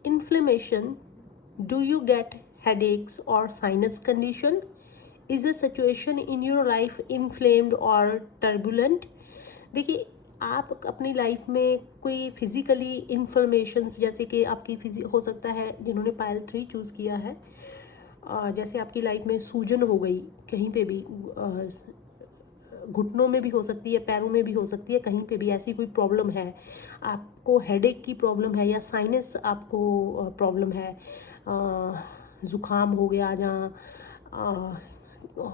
inflammation? Do you get headaches or sinus condition? Is a situation in your life inflamed or turbulent? देखिए, आप अपनी लाइफ में कोई फिजिकली इन्फ्लेमेशंस, जैसे कि आपकी हो सकता है जिन्होंने पायल 3 चूज़ किया है, जैसे आपकी लाइफ में सूजन हो गई कहीं पे भी, घुटनों में भी हो सकती है, पैरों में भी हो सकती है, कहीं पे भी ऐसी कोई प्रॉब्लम है, आपको हेडेक की प्रॉब्लम है या साइनस आपको प्रॉब्लम है, ज़ुकाम हो गया या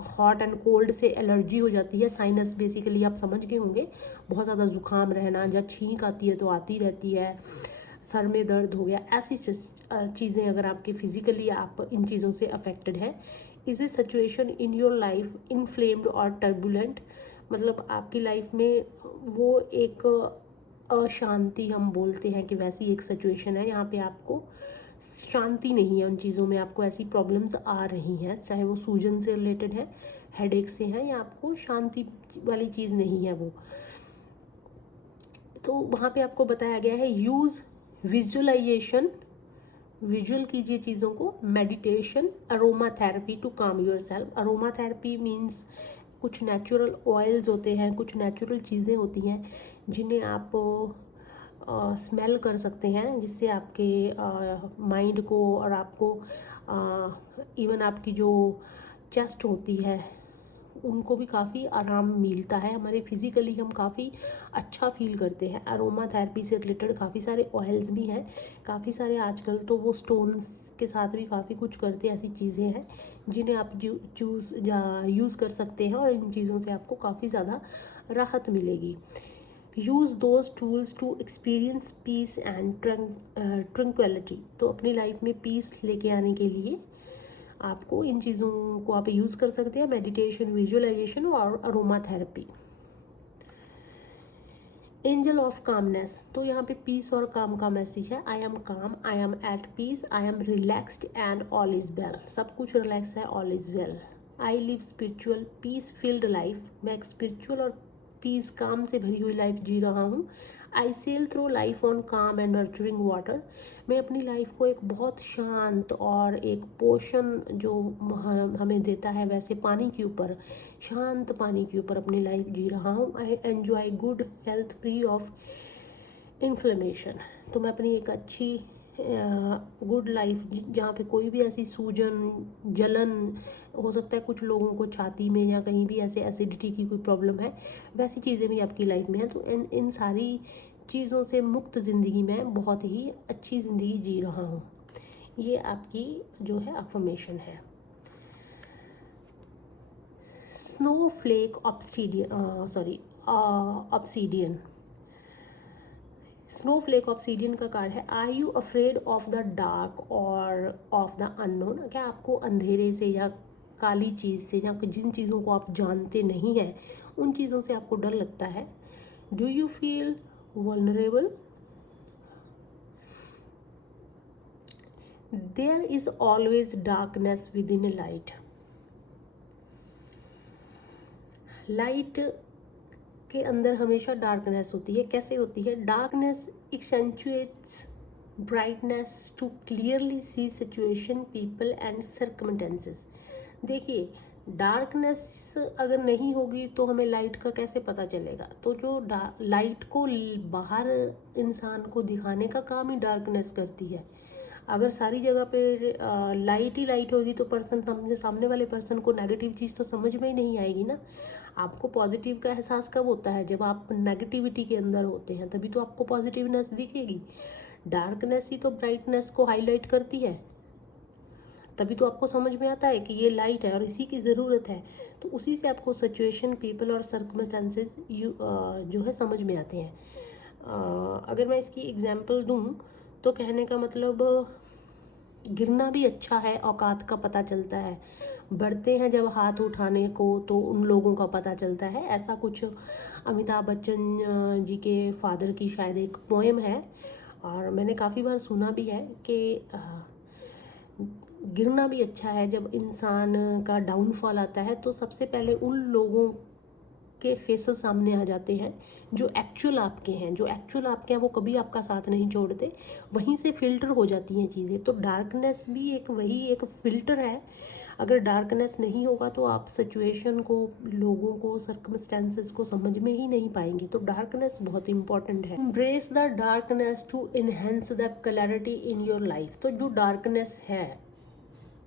हॉट एंड कोल्ड से एलर्जी हो जाती है। साइनस बेसिकली आप समझ गए होंगे, बहुत ज़्यादा ज़ुकाम रहना, या छींक आती है तो आती रहती है, सर में दर्द हो गया, ऐसी चीज़ें अगर आपके फिजिकली आप इन चीज़ों से अफेक्टेड है। Is a situation in your life inflamed और टर्बुलेंट, मतलब आपकी लाइफ में वो एक अशांति हम बोलते हैं कि वैसी एक सिचुएशन है, यहाँ पे आपको शांति नहीं है, उन चीज़ों में आपको ऐसी प्रॉब्लम्स आ रही हैं, चाहे वो सूजन से रिलेटेड है, हेडेक से हैं, या आपको शांति वाली चीज़ नहीं है वो। तो वहाँ पे आपको बताया गया है यूज़ विजुअलाइजेशन विजुअल कीजिए चीज़ों को। Meditation, aroma therapy to calm yourself. Aroma therapy means कुछ नेचुरल ऑयल्स होते हैं, कुछ नेचुरल चीज़ें होती हैं जिन्हें आप स्मेल कर सकते हैं, जिससे आपके माइंड को और आपको इवन आपकी जो चेस्ट होती है उनको भी काफ़ी आराम मिलता है। हमारे फिज़िकली हम काफ़ी अच्छा फील करते हैं। अरोमा थेरेपी से रिलेटेड काफ़ी सारे ऑयल्स भी हैं, काफ़ी सारे आजकल तो वो स्टोन के साथ भी काफ़ी कुछ करते हैं। ऐसी चीज़ें हैं जिन्हें आप यूज़ कर सकते हैं और इन चीज़ों से आपको काफ़ी ज़्यादा राहत मिलेगी। Use those tools to experience peace and tranquillity. तो अपनी लाइफ में पीस लेके आने के लिए आपको इन चीज़ों को आप यूज़ कर सकते हैं, मेडिटेशन, विजुअलाइजेशन और aroma therapy. Angel of calmness, तो यहाँ पे पीस और काम का मैसेज है। I am calm, I am at peace, I am relaxed and all is well. सब कुछ रिलैक्स है, all is well. I live spiritual peace filled life. मैं एक स्पिरिचुअल और पीस, काम से भरी हुई लाइफ जी रहा हूँ। आई सेल थ्रू लाइफ ऑन काम एंड नर्चरिंग वाटर। मैं अपनी लाइफ को एक बहुत शांत और एक पोषण जो हमें देता है वैसे पानी के ऊपर, शांत पानी के ऊपर अपनी लाइफ जी रहा हूँ। I enjoy good health free of inflammation. तो मैं अपनी एक अच्छी गुड लाइफ जहाँ पे कोई भी ऐसी सूजन, जलन हो सकता है कुछ लोगों को छाती में या कहीं भी ऐसे एसिडिटी की कोई प्रॉब्लम है, वैसी चीज़ें भी आपकी लाइफ में है। तो इन सारी चीज़ों से मुक्त ज़िंदगी में बहुत ही अच्छी ज़िंदगी जी रहा हूँ। ये आपकी जो है अफर्मेशन है। Snowflake obsidian. स्नोफ्लेक ऑब्सीडियन का कार्ड है, are you afraid of the dark और ऑफ द अननोन। क्या आपको अंधेरे से या काली चीज़ से या जिन चीज़ों को आप जानते नहीं हैं उन चीज़ों से आपको डर लगता है। Do you feel vulnerable. There is always darkness within a light. Light के अंदर हमेशा डार्कनेस होती है। कैसे होती है? Darkness accentuates brightness to clearly see situation, people and circumstances. देखिए, डार्कनेस अगर नहीं होगी तो हमें लाइट का कैसे पता चलेगा? तो जो लाइट को बाहर इंसान को दिखाने का काम ही डार्कनेस करती है। अगर सारी जगह पे लाइट ही लाइट होगी तो सामने वाले पर्सन को नेगेटिव चीज़ तो समझ में ही नहीं आएगी ना। आपको पॉजिटिव का एहसास कब होता है? जब आप नेगेटिविटी के अंदर होते हैं, तभी तो आपको पॉजिटिवनेस दिखेगी। डार्कनेस ही तो ब्राइटनेस को हाईलाइट करती है, तभी तो आपको समझ में आता है कि ये लाइट है और इसी की ज़रूरत है। तो उसी से आपको सिचुएशन, पीपल और सर्कमस्टेंसेस जो है समझ में आते हैं। अगर मैं इसकी एग्जांपल दूं तो कहने का मतलब, गिरना भी अच्छा है, औकात का पता चलता है। बढ़ते हैं जब हाथ उठाने को तो उन लोगों का पता चलता है। ऐसा कुछ अमिताभ बच्चन जी के फादर की शायद एक पोएम है और मैंने काफ़ी बार सुना भी है कि गिरना भी अच्छा है। जब इंसान का डाउनफॉल आता है तो सबसे पहले उन लोगों के फेसेस सामने आ जाते हैं जो एक्चुअल आपके हैं। जो एक्चुअल आपके हैं वो कभी आपका साथ नहीं छोड़ते, वहीं से फिल्टर हो जाती हैं चीज़ें। तो डार्कनेस भी एक फिल्टर है। अगर डार्कनेस नहीं होगा तो आप सिचुएशन को, लोगों को, सर्कमस्टेंसेस को समझ में ही नहीं पाएंगे। तो डार्कनेस बहुत इंपॉर्टेंट है। Embrace the darkness to enhance the clarity in your life. तो जो डार्कनेस है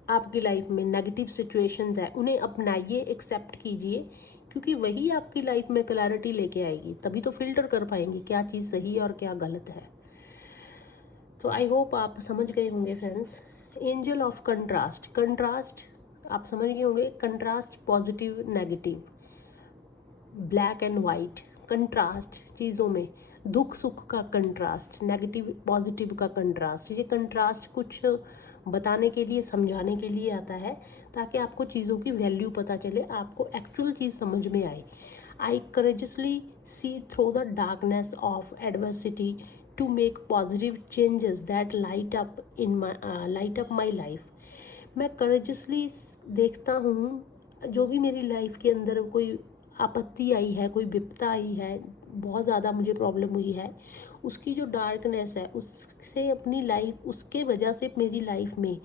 आपकी लाइफ में, नेगेटिव सिचुएशंस है, उन्हें अपनाइए, एक्सेप्ट कीजिए, क्योंकि वही आपकी लाइफ में क्लैरिटी लेके आएगी। तभी तो फिल्टर कर पाएंगे क्या चीज़ सही और क्या गलत है। तो आई होप आप समझ गए होंगे friends. Angel of contrast. Contrast आप समझ गए होंगे। Contrast positive negative, black and white, contrast चीज़ों में, दुख सुख का कंट्रास्ट, नेगेटिव पॉजिटिव का कंट्रास्ट। ये कंट्रास्ट कुछ बताने के लिए, समझाने के लिए आता है ताकि आपको चीज़ों की वैल्यू पता चले, आपको एक्चुअल चीज़ समझ में आए। I courageously see through the darkness of adversity to make positive changes that light up my life. मैं करेजसली देखता हूँ जो भी मेरी लाइफ के अंदर कोई आपत्ति आई है, कोई विपदा आई है, बहुत ज़्यादा मुझे प्रॉब्लम हुई है, उसकी जो डार्कनेस है उससे अपनी लाइफ, उसके वजह से मेरी लाइफ में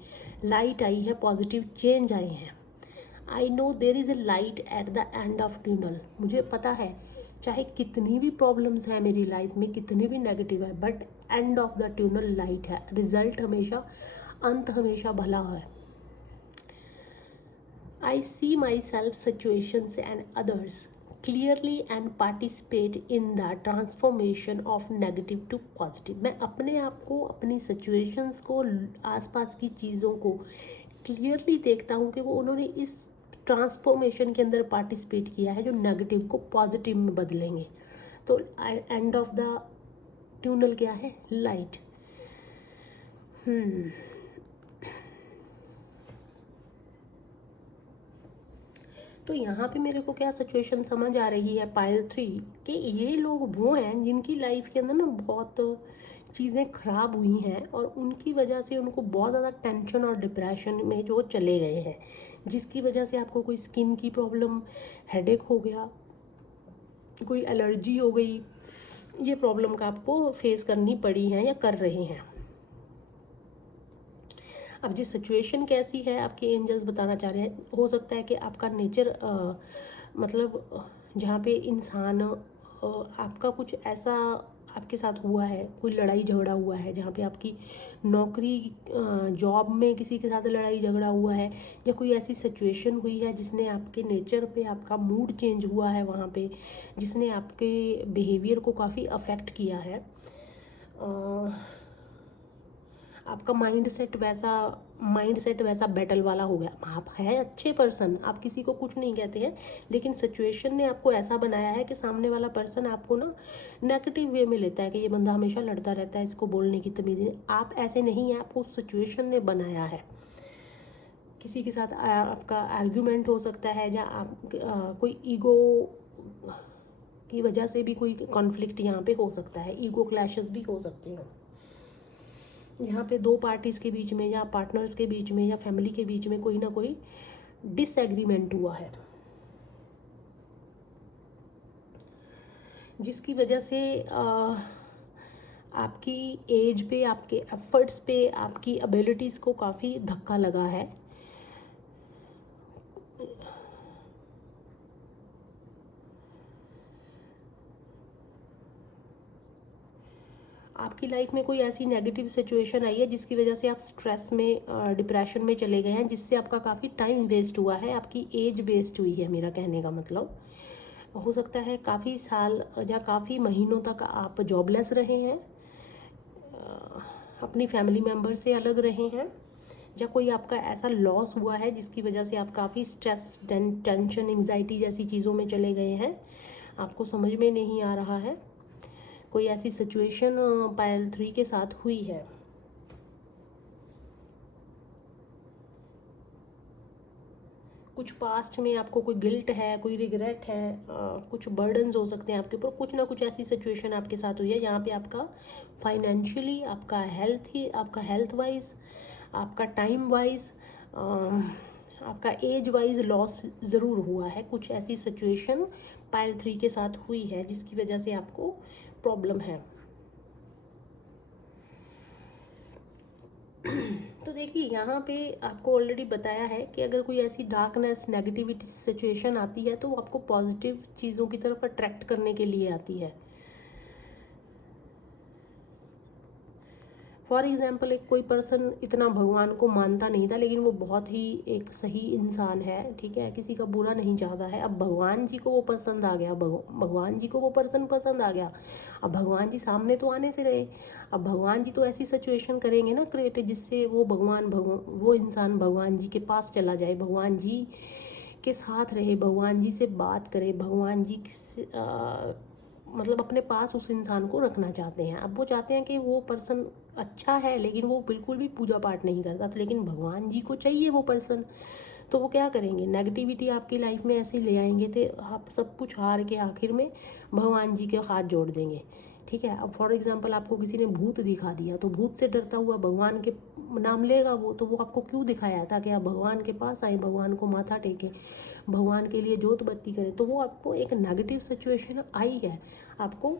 लाइट आई है, पॉजिटिव चेंज आए हैं। I know there is a light at the end of tunnel. मुझे पता है चाहे कितनी भी प्रॉब्लम्स हैं मेरी लाइफ में, कितनी भी नेगेटिव है, but end of the tunnel light है। रिजल्ट हमेशा, अंत हमेशा भला है। I see myself, situations, and others clearly and participate in the transformation of negative to positive। मैं अपने आप को, अपनी सिचुएशंस को, आसपास की चीज़ों को क्लियरली देखता हूँ कि वो उन्होंने इस ट्रांसफॉर्मेशन के अंदर पार्टिसिपेट किया है जो नेगेटिव को पॉजिटिव में बदलेंगे। तो एंड ऑफ द ट्यूनल क्या है? लाइट। तो यहाँ पे मेरे को क्या सिचुएशन समझ आ रही है पायल 3 कि ये लोग वो हैं जिनकी लाइफ के अंदर ना बहुत चीज़ें ख़राब हुई हैं और उनकी वजह से उनको बहुत ज़्यादा टेंशन और डिप्रेशन में जो चले गए हैं, जिसकी वजह से आपको कोई स्किन की प्रॉब्लम, हेडेक हो गया, कोई एलर्जी हो गई, ये प्रॉब्लम का आपको फेस करनी पड़ी है या कर रहे हैं। अब जिस सिचुएशन कैसी है आपके एंजल्स बताना चाह रहे हैं, हो सकता है कि आपका नेचर मतलब जहाँ पे इंसान आपका कुछ ऐसा आपके साथ हुआ है, कोई लड़ाई झगड़ा हुआ है, जहाँ पे आपकी नौकरी जॉब में किसी के साथ लड़ाई झगड़ा हुआ है, या कोई ऐसी सिचुएशन हुई है जिसने आपके नेचर पे आपका मूड चेंज हुआ है, वहाँ पे जिसने आपके बिहेवियर को काफ़ी अफेक्ट किया है। आपका माइंड सेट वैसा बैटल वाला हो गया। आप है अच्छे पर्सन, आप किसी को कुछ नहीं कहते हैं, लेकिन सिचुएशन ने आपको ऐसा बनाया है कि सामने वाला पर्सन आपको ना नेगेटिव वे में लेता है कि ये बंदा हमेशा लड़ता रहता है, इसको बोलने की तमीज़ नहीं। आप ऐसे नहीं हैं, आपको सिचुएशन ने बनाया है। किसी के साथ आपका आर्ग्यूमेंट हो सकता है, या आप कोई ईगो की वजह से भी कोई कॉन्फ्लिक्ट यहाँ पे हो सकता है, ईगो क्लैशेस भी हो सकते हैं। यहाँ पे दो पार्टीज़ के बीच में, या पार्टनर्स के बीच में, या फैमिली के बीच में कोई ना कोई डिसएग्रीमेंट हुआ है, जिसकी वजह से आपकी एज पे, आपके एफर्ट्स पे, आपकी एबिलिटीज़ को काफ़ी धक्का लगा है। आपकी लाइफ में कोई ऐसी नेगेटिव सिचुएशन आई है जिसकी वजह से आप स्ट्रेस में, डिप्रेशन में चले गए हैं, जिससे आपका काफ़ी टाइम वेस्ट हुआ है, आपकी एज वेस्ट हुई है। मेरा कहने का मतलब हो सकता है काफ़ी साल या काफ़ी महीनों तक आप जॉबलेस रहे हैं, अपनी फैमिली मेम्बर से अलग रहे हैं, या कोई आपका ऐसा लॉस हुआ है जिसकी वजह से आप काफ़ी स्ट्रेस, टेंशन, एंग्जाइटी जैसी चीज़ों में चले गए हैं, आपको समझ में नहीं आ रहा है। कोई ऐसी सिचुएशन पायल 3 के साथ हुई है। कुछ पास्ट में आपको कोई गिल्ट है, कोई रिग्रेट है, कुछ बर्डन्स हो सकते हैं आपके ऊपर, कुछ ना कुछ ऐसी सिचुएशन आपके साथ हुई है जहाँ पे आपका फाइनेंशियली, आपका हेल्थ वाइज, आपका टाइम वाइज, आपका एज वाइज लॉस ज़रूर हुआ है। कुछ ऐसी सिचुएशन पायल 3 के साथ हुई है जिसकी वजह से आपको प्रॉब्लम है। तो देखिए यहाँ पे आपको ऑलरेडी बताया है कि अगर कोई ऐसी डार्कनेस, नेगेटिविटी सिचुएशन आती है तो वो आपको पॉजिटिव चीज़ों की तरफ अट्रैक्ट करने के लिए आती है। फॉर एग्जाम्पल, एक कोई पर्सन इतना भगवान को मानता नहीं था, लेकिन वो बहुत ही एक सही इंसान है, ठीक है, किसी का बुरा नहीं चाहता है। अब भगवान जी को वो पसंद आ गया, भगवान जी को वो पर्सन पसंद आ गया। अब भगवान जी सामने तो आने से रहे, अब भगवान जी तो ऐसी सिचुएशन करेंगे ना क्रिएट, जिससे वो इंसान भगवान जी के पास चला जाए, भगवान जी के साथ रहे, भगवान जी से बात करे, भगवान जी मतलब अपने पास उस इंसान को रखना चाहते हैं। अब वो चाहते हैं कि वो पर्सन अच्छा है, लेकिन वो बिल्कुल भी पूजा पाठ नहीं करता, तो लेकिन भगवान जी को चाहिए वो पर्सन, तो वो क्या करेंगे, नेगेटिविटी आपकी लाइफ में ऐसे ले आएंगे, तो आप सब कुछ हार के आखिर में भगवान जी के हाथ जोड़ देंगे, ठीक है। अब फॉर एग्जांपल आपको किसी ने भूत दिखा दिया, तो भूत से डरता हुआ भगवान के नाम लेगा वो, तो वो आपको क्यों दिखाया था कि आप भगवान के पास आए, भगवान को माथा टेके, भगवान के लिए जोत बत्ती करें, तो वो आपको एक नेगेटिव सिचुएशन आई है आपको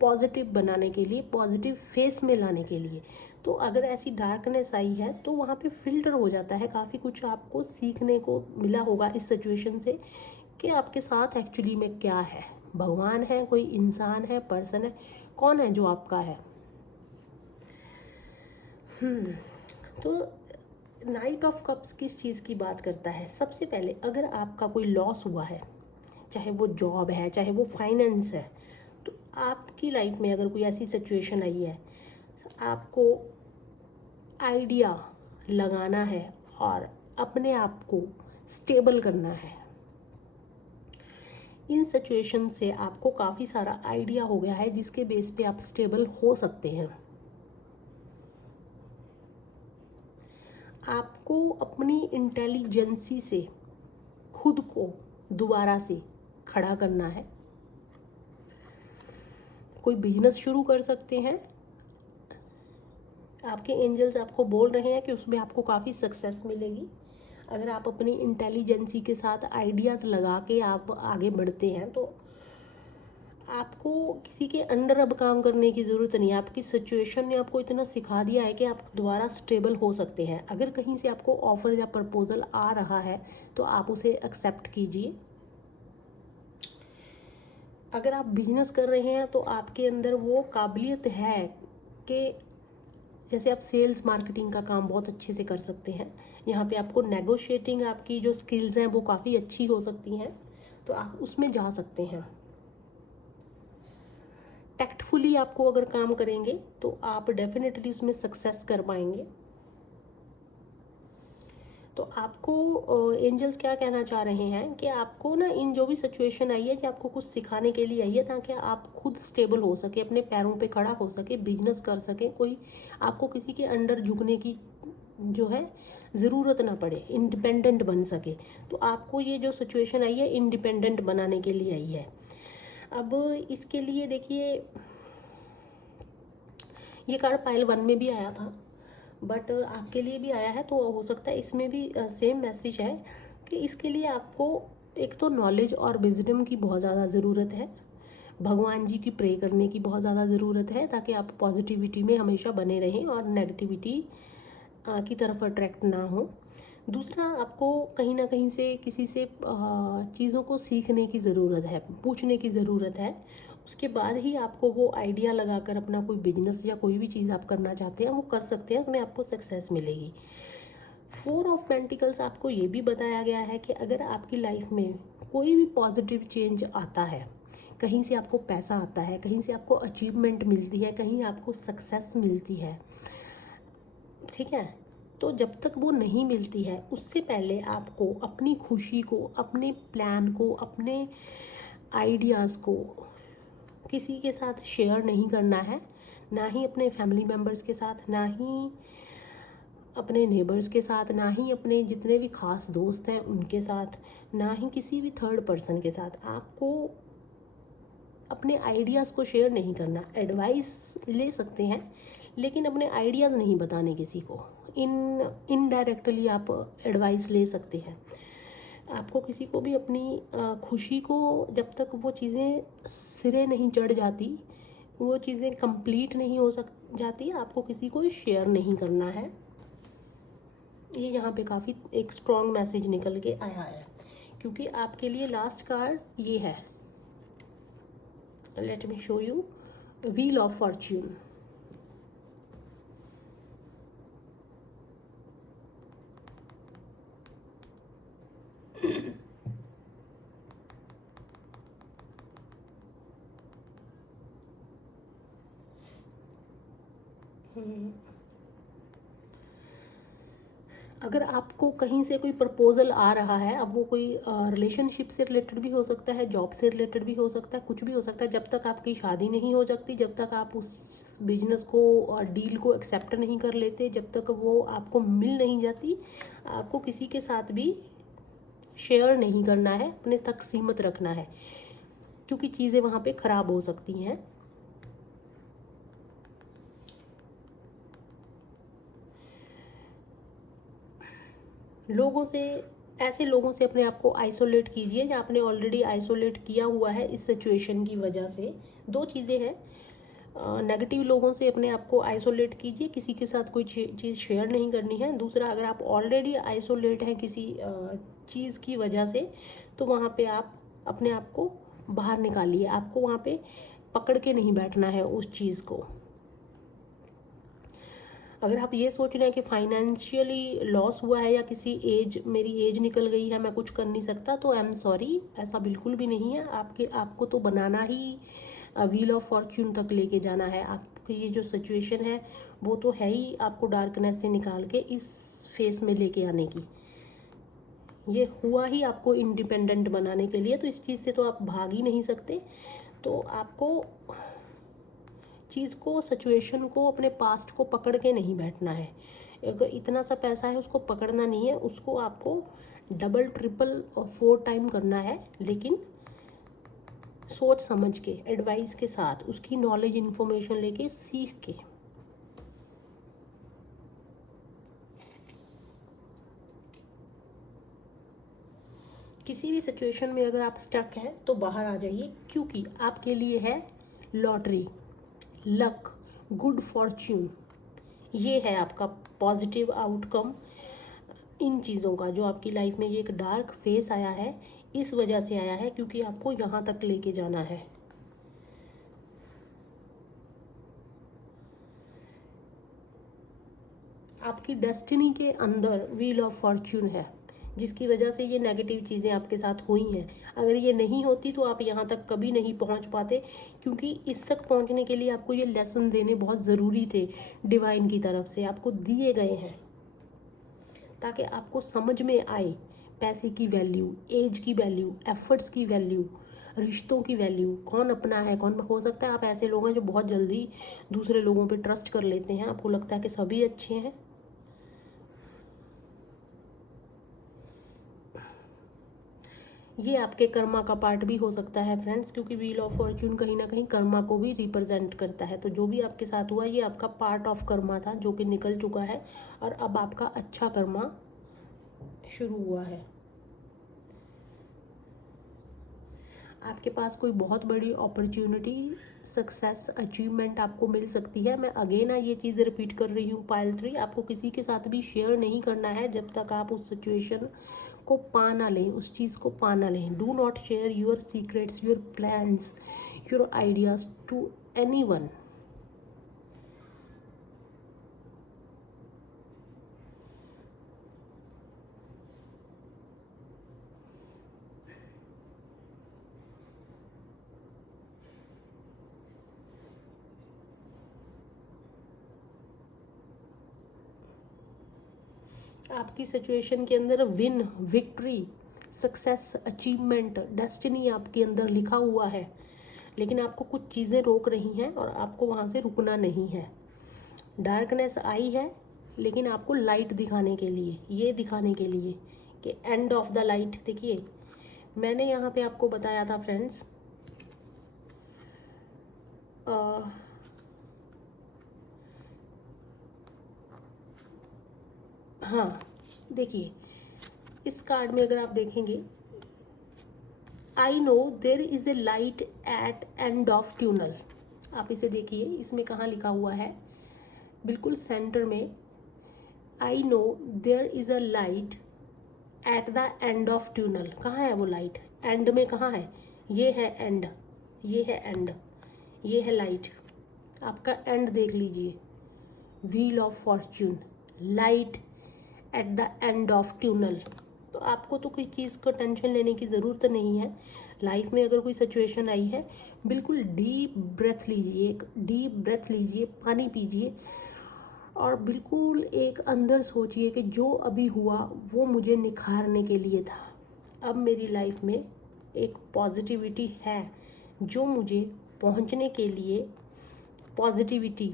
पॉजिटिव बनाने के लिए, पॉजिटिव फेस में लाने के लिए। तो अगर ऐसी डार्कनेस आई है तो वहाँ पे फिल्टर हो जाता है। काफ़ी कुछ आपको सीखने को मिला होगा इस सिचुएशन से कि आपके साथ एक्चुअली में क्या है, भगवान है, कोई इंसान है, पर्सन है, कौन है जो आपका है। तो नाइट ऑफ कप्स किस चीज़ की बात करता है? सबसे पहले अगर आपका कोई लॉस हुआ है, चाहे वो जॉब है, चाहे वो फाइनेंस है, तो आपकी लाइफ में अगर कोई ऐसी सिचुएशन आई है, आपको आइडिया लगाना है और अपने आप को स्टेबल करना है। इन सिचुएशन से आपको काफ़ी सारा आइडिया हो गया है जिसके बेस पे आप स्टेबल हो सकते हैं। आपको अपनी इंटेलिजेंसी से खुद को दोबारा से खड़ा करना है। कोई बिजनेस शुरू कर सकते हैं, आपके एंजल्स आपको बोल रहे हैं कि उसमें आपको काफ़ी सक्सेस मिलेगी। अगर आप अपनी इंटेलिजेंसी के साथ आइडियाज़ लगा के आप आगे बढ़ते हैं तो आपको किसी के अंडर अब काम करने की ज़रूरत नहीं है। आपकी सिचुएशन ने आपको इतना सिखा दिया है कि आप दोबारा स्टेबल हो सकते हैं। अगर कहीं से आपको ऑफ़र या प्रपोज़ल आ रहा है तो आप उसे एक्सेप्ट कीजिए। अगर आप बिजनेस कर रहे हैं तो आपके अंदर वो काबिलियत है कि जैसे आप सेल्स मार्केटिंग का काम बहुत अच्छे से कर सकते हैं। यहाँ पे आपको नेगोशिएटिंग, आपकी जो स्किल्स हैं वो काफ़ी अच्छी हो सकती हैं, तो आप उसमें जा सकते हैं। टैक्टफुली आपको अगर काम करेंगे तो आप डेफिनेटली उसमें सक्सेस कर पाएंगे। तो आपको एंजल्स क्या कहना चाह रहे हैं कि आपको ना इन जो भी सिचुएशन आई है कि आपको कुछ सिखाने के लिए आई है ताकि आप खुद स्टेबल हो सके, अपने पैरों पे खड़ा हो सके, बिजनेस कर सके, कोई आपको किसी के अंडर झुकने की जो है ज़रूरत ना पड़े, इंडिपेंडेंट बन सके। तो आपको ये जो सिचुएशन आई है इंडिपेंडेंट बनाने के लिए आई है। अब इसके लिए देखिए, ये कार्ड पाइल 1 में भी आया था बट आपके लिए भी आया है, तो हो सकता है इसमें भी सेम मैसेज है कि इसके लिए आपको एक तो नॉलेज और विजडम की बहुत ज़्यादा ज़रूरत है, भगवान जी की प्रे करने की बहुत ज़्यादा ज़रूरत है ताकि आप पॉजिटिविटी में हमेशा बने रहें और नेगेटिविटी की तरफ अट्रैक्ट ना हो। दूसरा, आपको कहीं ना कहीं से किसी से चीज़ों को सीखने की ज़रूरत है, पूछने की ज़रूरत है। उसके बाद ही आपको वो आइडिया लगाकर अपना कोई बिजनेस या कोई भी चीज़ आप करना चाहते हैं वो कर सकते हैं, उसमें आपको सक्सेस मिलेगी। 4 ऑफ पेंटिकल्स आपको ये भी बताया गया है कि अगर आपकी लाइफ में कोई भी पॉजिटिव चेंज आता है, कहीं से आपको पैसा आता है, कहीं से आपको अचीवमेंट मिलती है, कहीं आपको सक्सेस मिलती है, ठीक है, तो जब तक वो नहीं मिलती है उससे पहले आपको अपनी खुशी को, अपने प्लान को, अपने आइडियाज़ को किसी के साथ शेयर नहीं करना है, ना ही अपने फैमिली मेम्बर्स के साथ, ना ही अपने नेबर्स के साथ, ना ही अपने जितने भी खास दोस्त हैं उनके साथ, ना ही किसी भी थर्ड पर्सन के साथ। आपको अपने आइडियाज़ को शेयर नहीं करना। एडवाइस ले सकते हैं लेकिन अपने आइडियाज़ नहीं बताने किसी को। इनडायरेक्टली आप एडवाइस ले सकते हैं। आपको किसी को भी अपनी खुशी को, जब तक वो चीज़ें सिरे नहीं चढ़ जाती, वो चीज़ें कंप्लीट नहीं हो जाती, आपको किसी को शेयर नहीं करना है। ये यहाँ पे काफ़ी एक स्ट्रॉन्ग मैसेज निकल के आया है क्योंकि आपके लिए लास्ट कार्ड ये है। Let me show you wheel of Fortune. अगर आपको कहीं से कोई प्रपोजल आ रहा है, अब वो कोई रिलेशनशिप से रिलेटेड भी हो सकता है, जॉब से रिलेटेड भी हो सकता है, कुछ भी हो सकता है, जब तक आपकी शादी नहीं हो जाती, जब तक आप उस बिजनेस को और डील को एक्सेप्ट नहीं कर लेते, जब तक वो आपको मिल नहीं जाती, आपको किसी के साथ भी शेयर नहीं करना है, अपने तक सीमित रखना है क्योंकि चीज़ें वहाँ पे ख़राब हो सकती हैं। लोगों से ऐसे लोगों से अपने आप को आइसोलेट कीजिए या आपने ऑलरेडी आइसोलेट किया हुआ है इस सिचुएशन की वजह से। दो चीज़ें हैं, नेगेटिव लोगों से अपने आप को आइसोलेट कीजिए, किसी के साथ कोई चीज़ शेयर नहीं करनी है। दूसरा, अगर आप ऑलरेडी आइसोलेट हैं किसी चीज़ की वजह से, तो वहाँ पे आप अपने आप को बाहर निकालिए। आपको वहाँ पे पकड़ के नहीं बैठना है उस चीज़ को। अगर आप ये सोच रहे हैं कि फाइनेंशियली लॉस हुआ है या किसी मेरी एज निकल गई है, मैं कुछ कर नहीं सकता, तो आई एम सॉरी, ऐसा बिल्कुल भी नहीं है। आपको तो बनाना ही व्हील ऑफ फॉर्च्यून तक लेके जाना है। आपकी ये जो सिचुएशन है वो तो है ही आपको डार्कनेस से निकाल के इस फेस में लेके आने की। ये हुआ ही आपको इंडिपेंडेंट बनाने के लिए, तो इस चीज़ से तो आप भाग ही नहीं सकते। तो आपको चीज़ को, सिचुएशन को, अपने पास्ट को पकड़ के नहीं बैठना है। अगर इतना सा पैसा है उसको पकड़ना नहीं है, उसको आपको डबल ट्रिपल और 4 टाइम करना है, लेकिन सोच समझ के, एडवाइस के साथ, उसकी नॉलेज इन्फॉर्मेशन लेके, सीख के। किसी भी सिचुएशन में अगर आप स्टक हैं तो बाहर आ जाइए, क्योंकि आपके लिए है लॉटरी, लक, गुड फॉर्च्यून। ये है आपका पॉजिटिव आउटकम इन चीज़ों का। जो आपकी लाइफ में ये एक डार्क फेस आया है, इस वजह से आया है क्योंकि आपको यहाँ तक लेके जाना है। आपकी डेस्टिनी के अंदर व्हील ऑफ फॉर्च्यून है, जिसकी वजह से ये नेगेटिव चीज़ें आपके साथ हुई हैं। अगर ये नहीं होती तो आप यहाँ तक कभी नहीं पहुँच पाते, क्योंकि इस तक पहुँचने के लिए आपको ये लेसन देने बहुत ज़रूरी थे, डिवाइन की तरफ से आपको दिए गए हैं, ताकि आपको समझ में आए पैसे की वैल्यू, एज की वैल्यू, एफर्ट्स की वैल्यू, रिश्तों की वैल्यू, कौन अपना है कौन। हो सकता है आप ऐसे लोग हैं जो बहुत जल्दी दूसरे लोगों पे ट्रस्ट कर लेते हैं, आपको लगता है कि सभी अच्छे हैं। ये आपके कर्मा का पार्ट भी हो सकता है फ्रेंड्स, क्योंकि व्हील ऑफ फॉर्च्यून कहीं ना कहीं कर्मा को भी रिप्रेजेंट करता है। तो जो भी आपके साथ हुआ ये आपका पार्ट ऑफ कर्मा था जो कि निकल चुका है, और अब आपका अच्छा कर्मा शुरू हुआ है। आपके पास कोई बहुत बड़ी अपॉर्चुनिटी, सक्सेस, अचीवमेंट आपको मिल सकती है। मैं अगेन ये चीज़ रिपीट कर रही हूँ, पाइल 3 आपको किसी के साथ भी शेयर नहीं करना है जब तक आप उस सिचुएशन को पा ना लें, उस चीज़ को पा ना लें। Do not share your secrets, your plans, your ideas to anyone. आपकी सिचुएशन के अंदर win, victory, success, achievement, destiny आपके अंदर लिखा हुआ है, लेकिन आपको कुछ चीज़ें रोक रही हैं और आपको वहाँ से रुकना नहीं है। डार्कनेस आई है, लेकिन आपको लाइट दिखाने के लिए, ये दिखाने के लिए कि एंड ऑफ द लाइट। देखिए, मैंने यहाँ पे आपको बताया था फ्रेंड्स, हाँ देखिए, इस कार्ड में अगर आप देखेंगे, I know there is a light at end of tunnel. आप इसे देखिए, इसमें कहाँ लिखा हुआ है, बिल्कुल सेंटर में, I know there is a light at the end of tunnel. कहाँ है वो लाइट? एंड में कहाँ है? ये है एंड, ये है एंड, ये है लाइट। आपका एंड देख लीजिए, wheel of Fortune, light at the end of tunnel. तो आपको तो कोई चीज़ को टेंशन लेने की ज़रूरत नहीं है। लाइफ में अगर कोई सिचुएशन आई है, बिल्कुल डीप ब्रेथ लीजिए, एक डीप ब्रेथ लीजिए, पानी पीजिए, और बिल्कुल एक अंदर सोचिए कि जो अभी हुआ वो मुझे निखारने के लिए था। अब मेरी लाइफ में एक पॉजिटिविटी है जो मुझे पहुंचने के लिए, पॉजिटिविटी,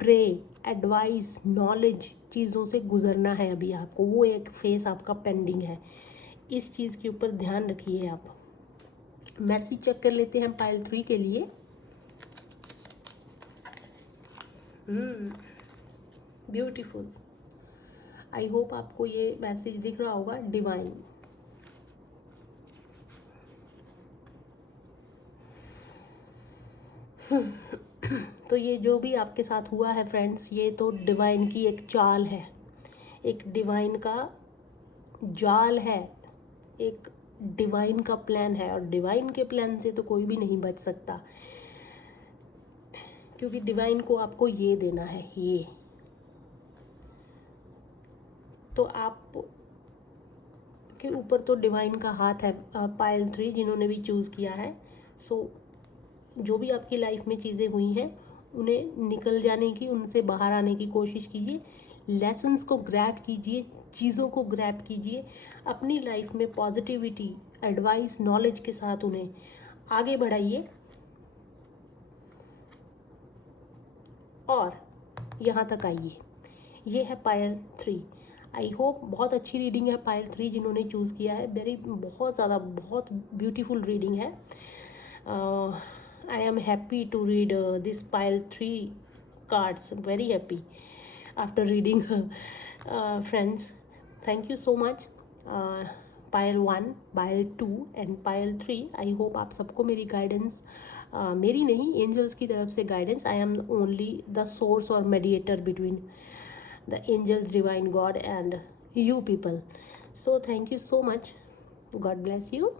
प्रे, एडवाइस, नॉलेज, चीज़ों से गुजरना है। अभी आपको वो एक फेस आपका पेंडिंग है, इस चीज़ के ऊपर ध्यान रखिए आप। मैसेज चेक कर लेते हैं पाइल 3 के लिए। ब्यूटीफुल। आई होप आपको ये मैसेज दिख रहा होगा। डिवाइन, तो ये जो भी आपके साथ हुआ है फ्रेंड्स, ये तो डिवाइन की एक चाल है, एक डिवाइन का जाल है, एक डिवाइन का प्लान है, और डिवाइन के प्लान से तो कोई भी नहीं बच सकता, क्योंकि डिवाइन को आपको ये देना है, ये तो आप के ऊपर तो डिवाइन का हाथ है। पायल 3 जिन्होंने भी चूज़ किया है, सो जो भी आपकी लाइफ में चीज़ें हुई हैं उन्हें निकल जाने की, उनसे बाहर आने की कोशिश कीजिए, लेसन्स को ग्रैब कीजिए, चीज़ों को ग्रैब कीजिए, अपनी लाइफ में पॉजिटिविटी, एडवाइस, नॉलेज के साथ उन्हें आगे बढ़ाइए, और यहाँ तक आइए। ये है पायल 3। आई होप बहुत अच्छी रीडिंग है पायल 3 जिन्होंने चूज़ किया है, बहुत ज़्यादा बहुत ब्यूटीफुल रीडिंग है। I am happy to read this pile 3 cards. Very happy after reading. Friends, thank you so much. Pile 1, pile 2 and pile 3. I hope आप सबको मेरी गाइडेंस, मेरी नहीं, एंजल्स की तरफ से guidance, I am only the source और mediator between the angels, divine God and you people. So thank you so much. God bless you.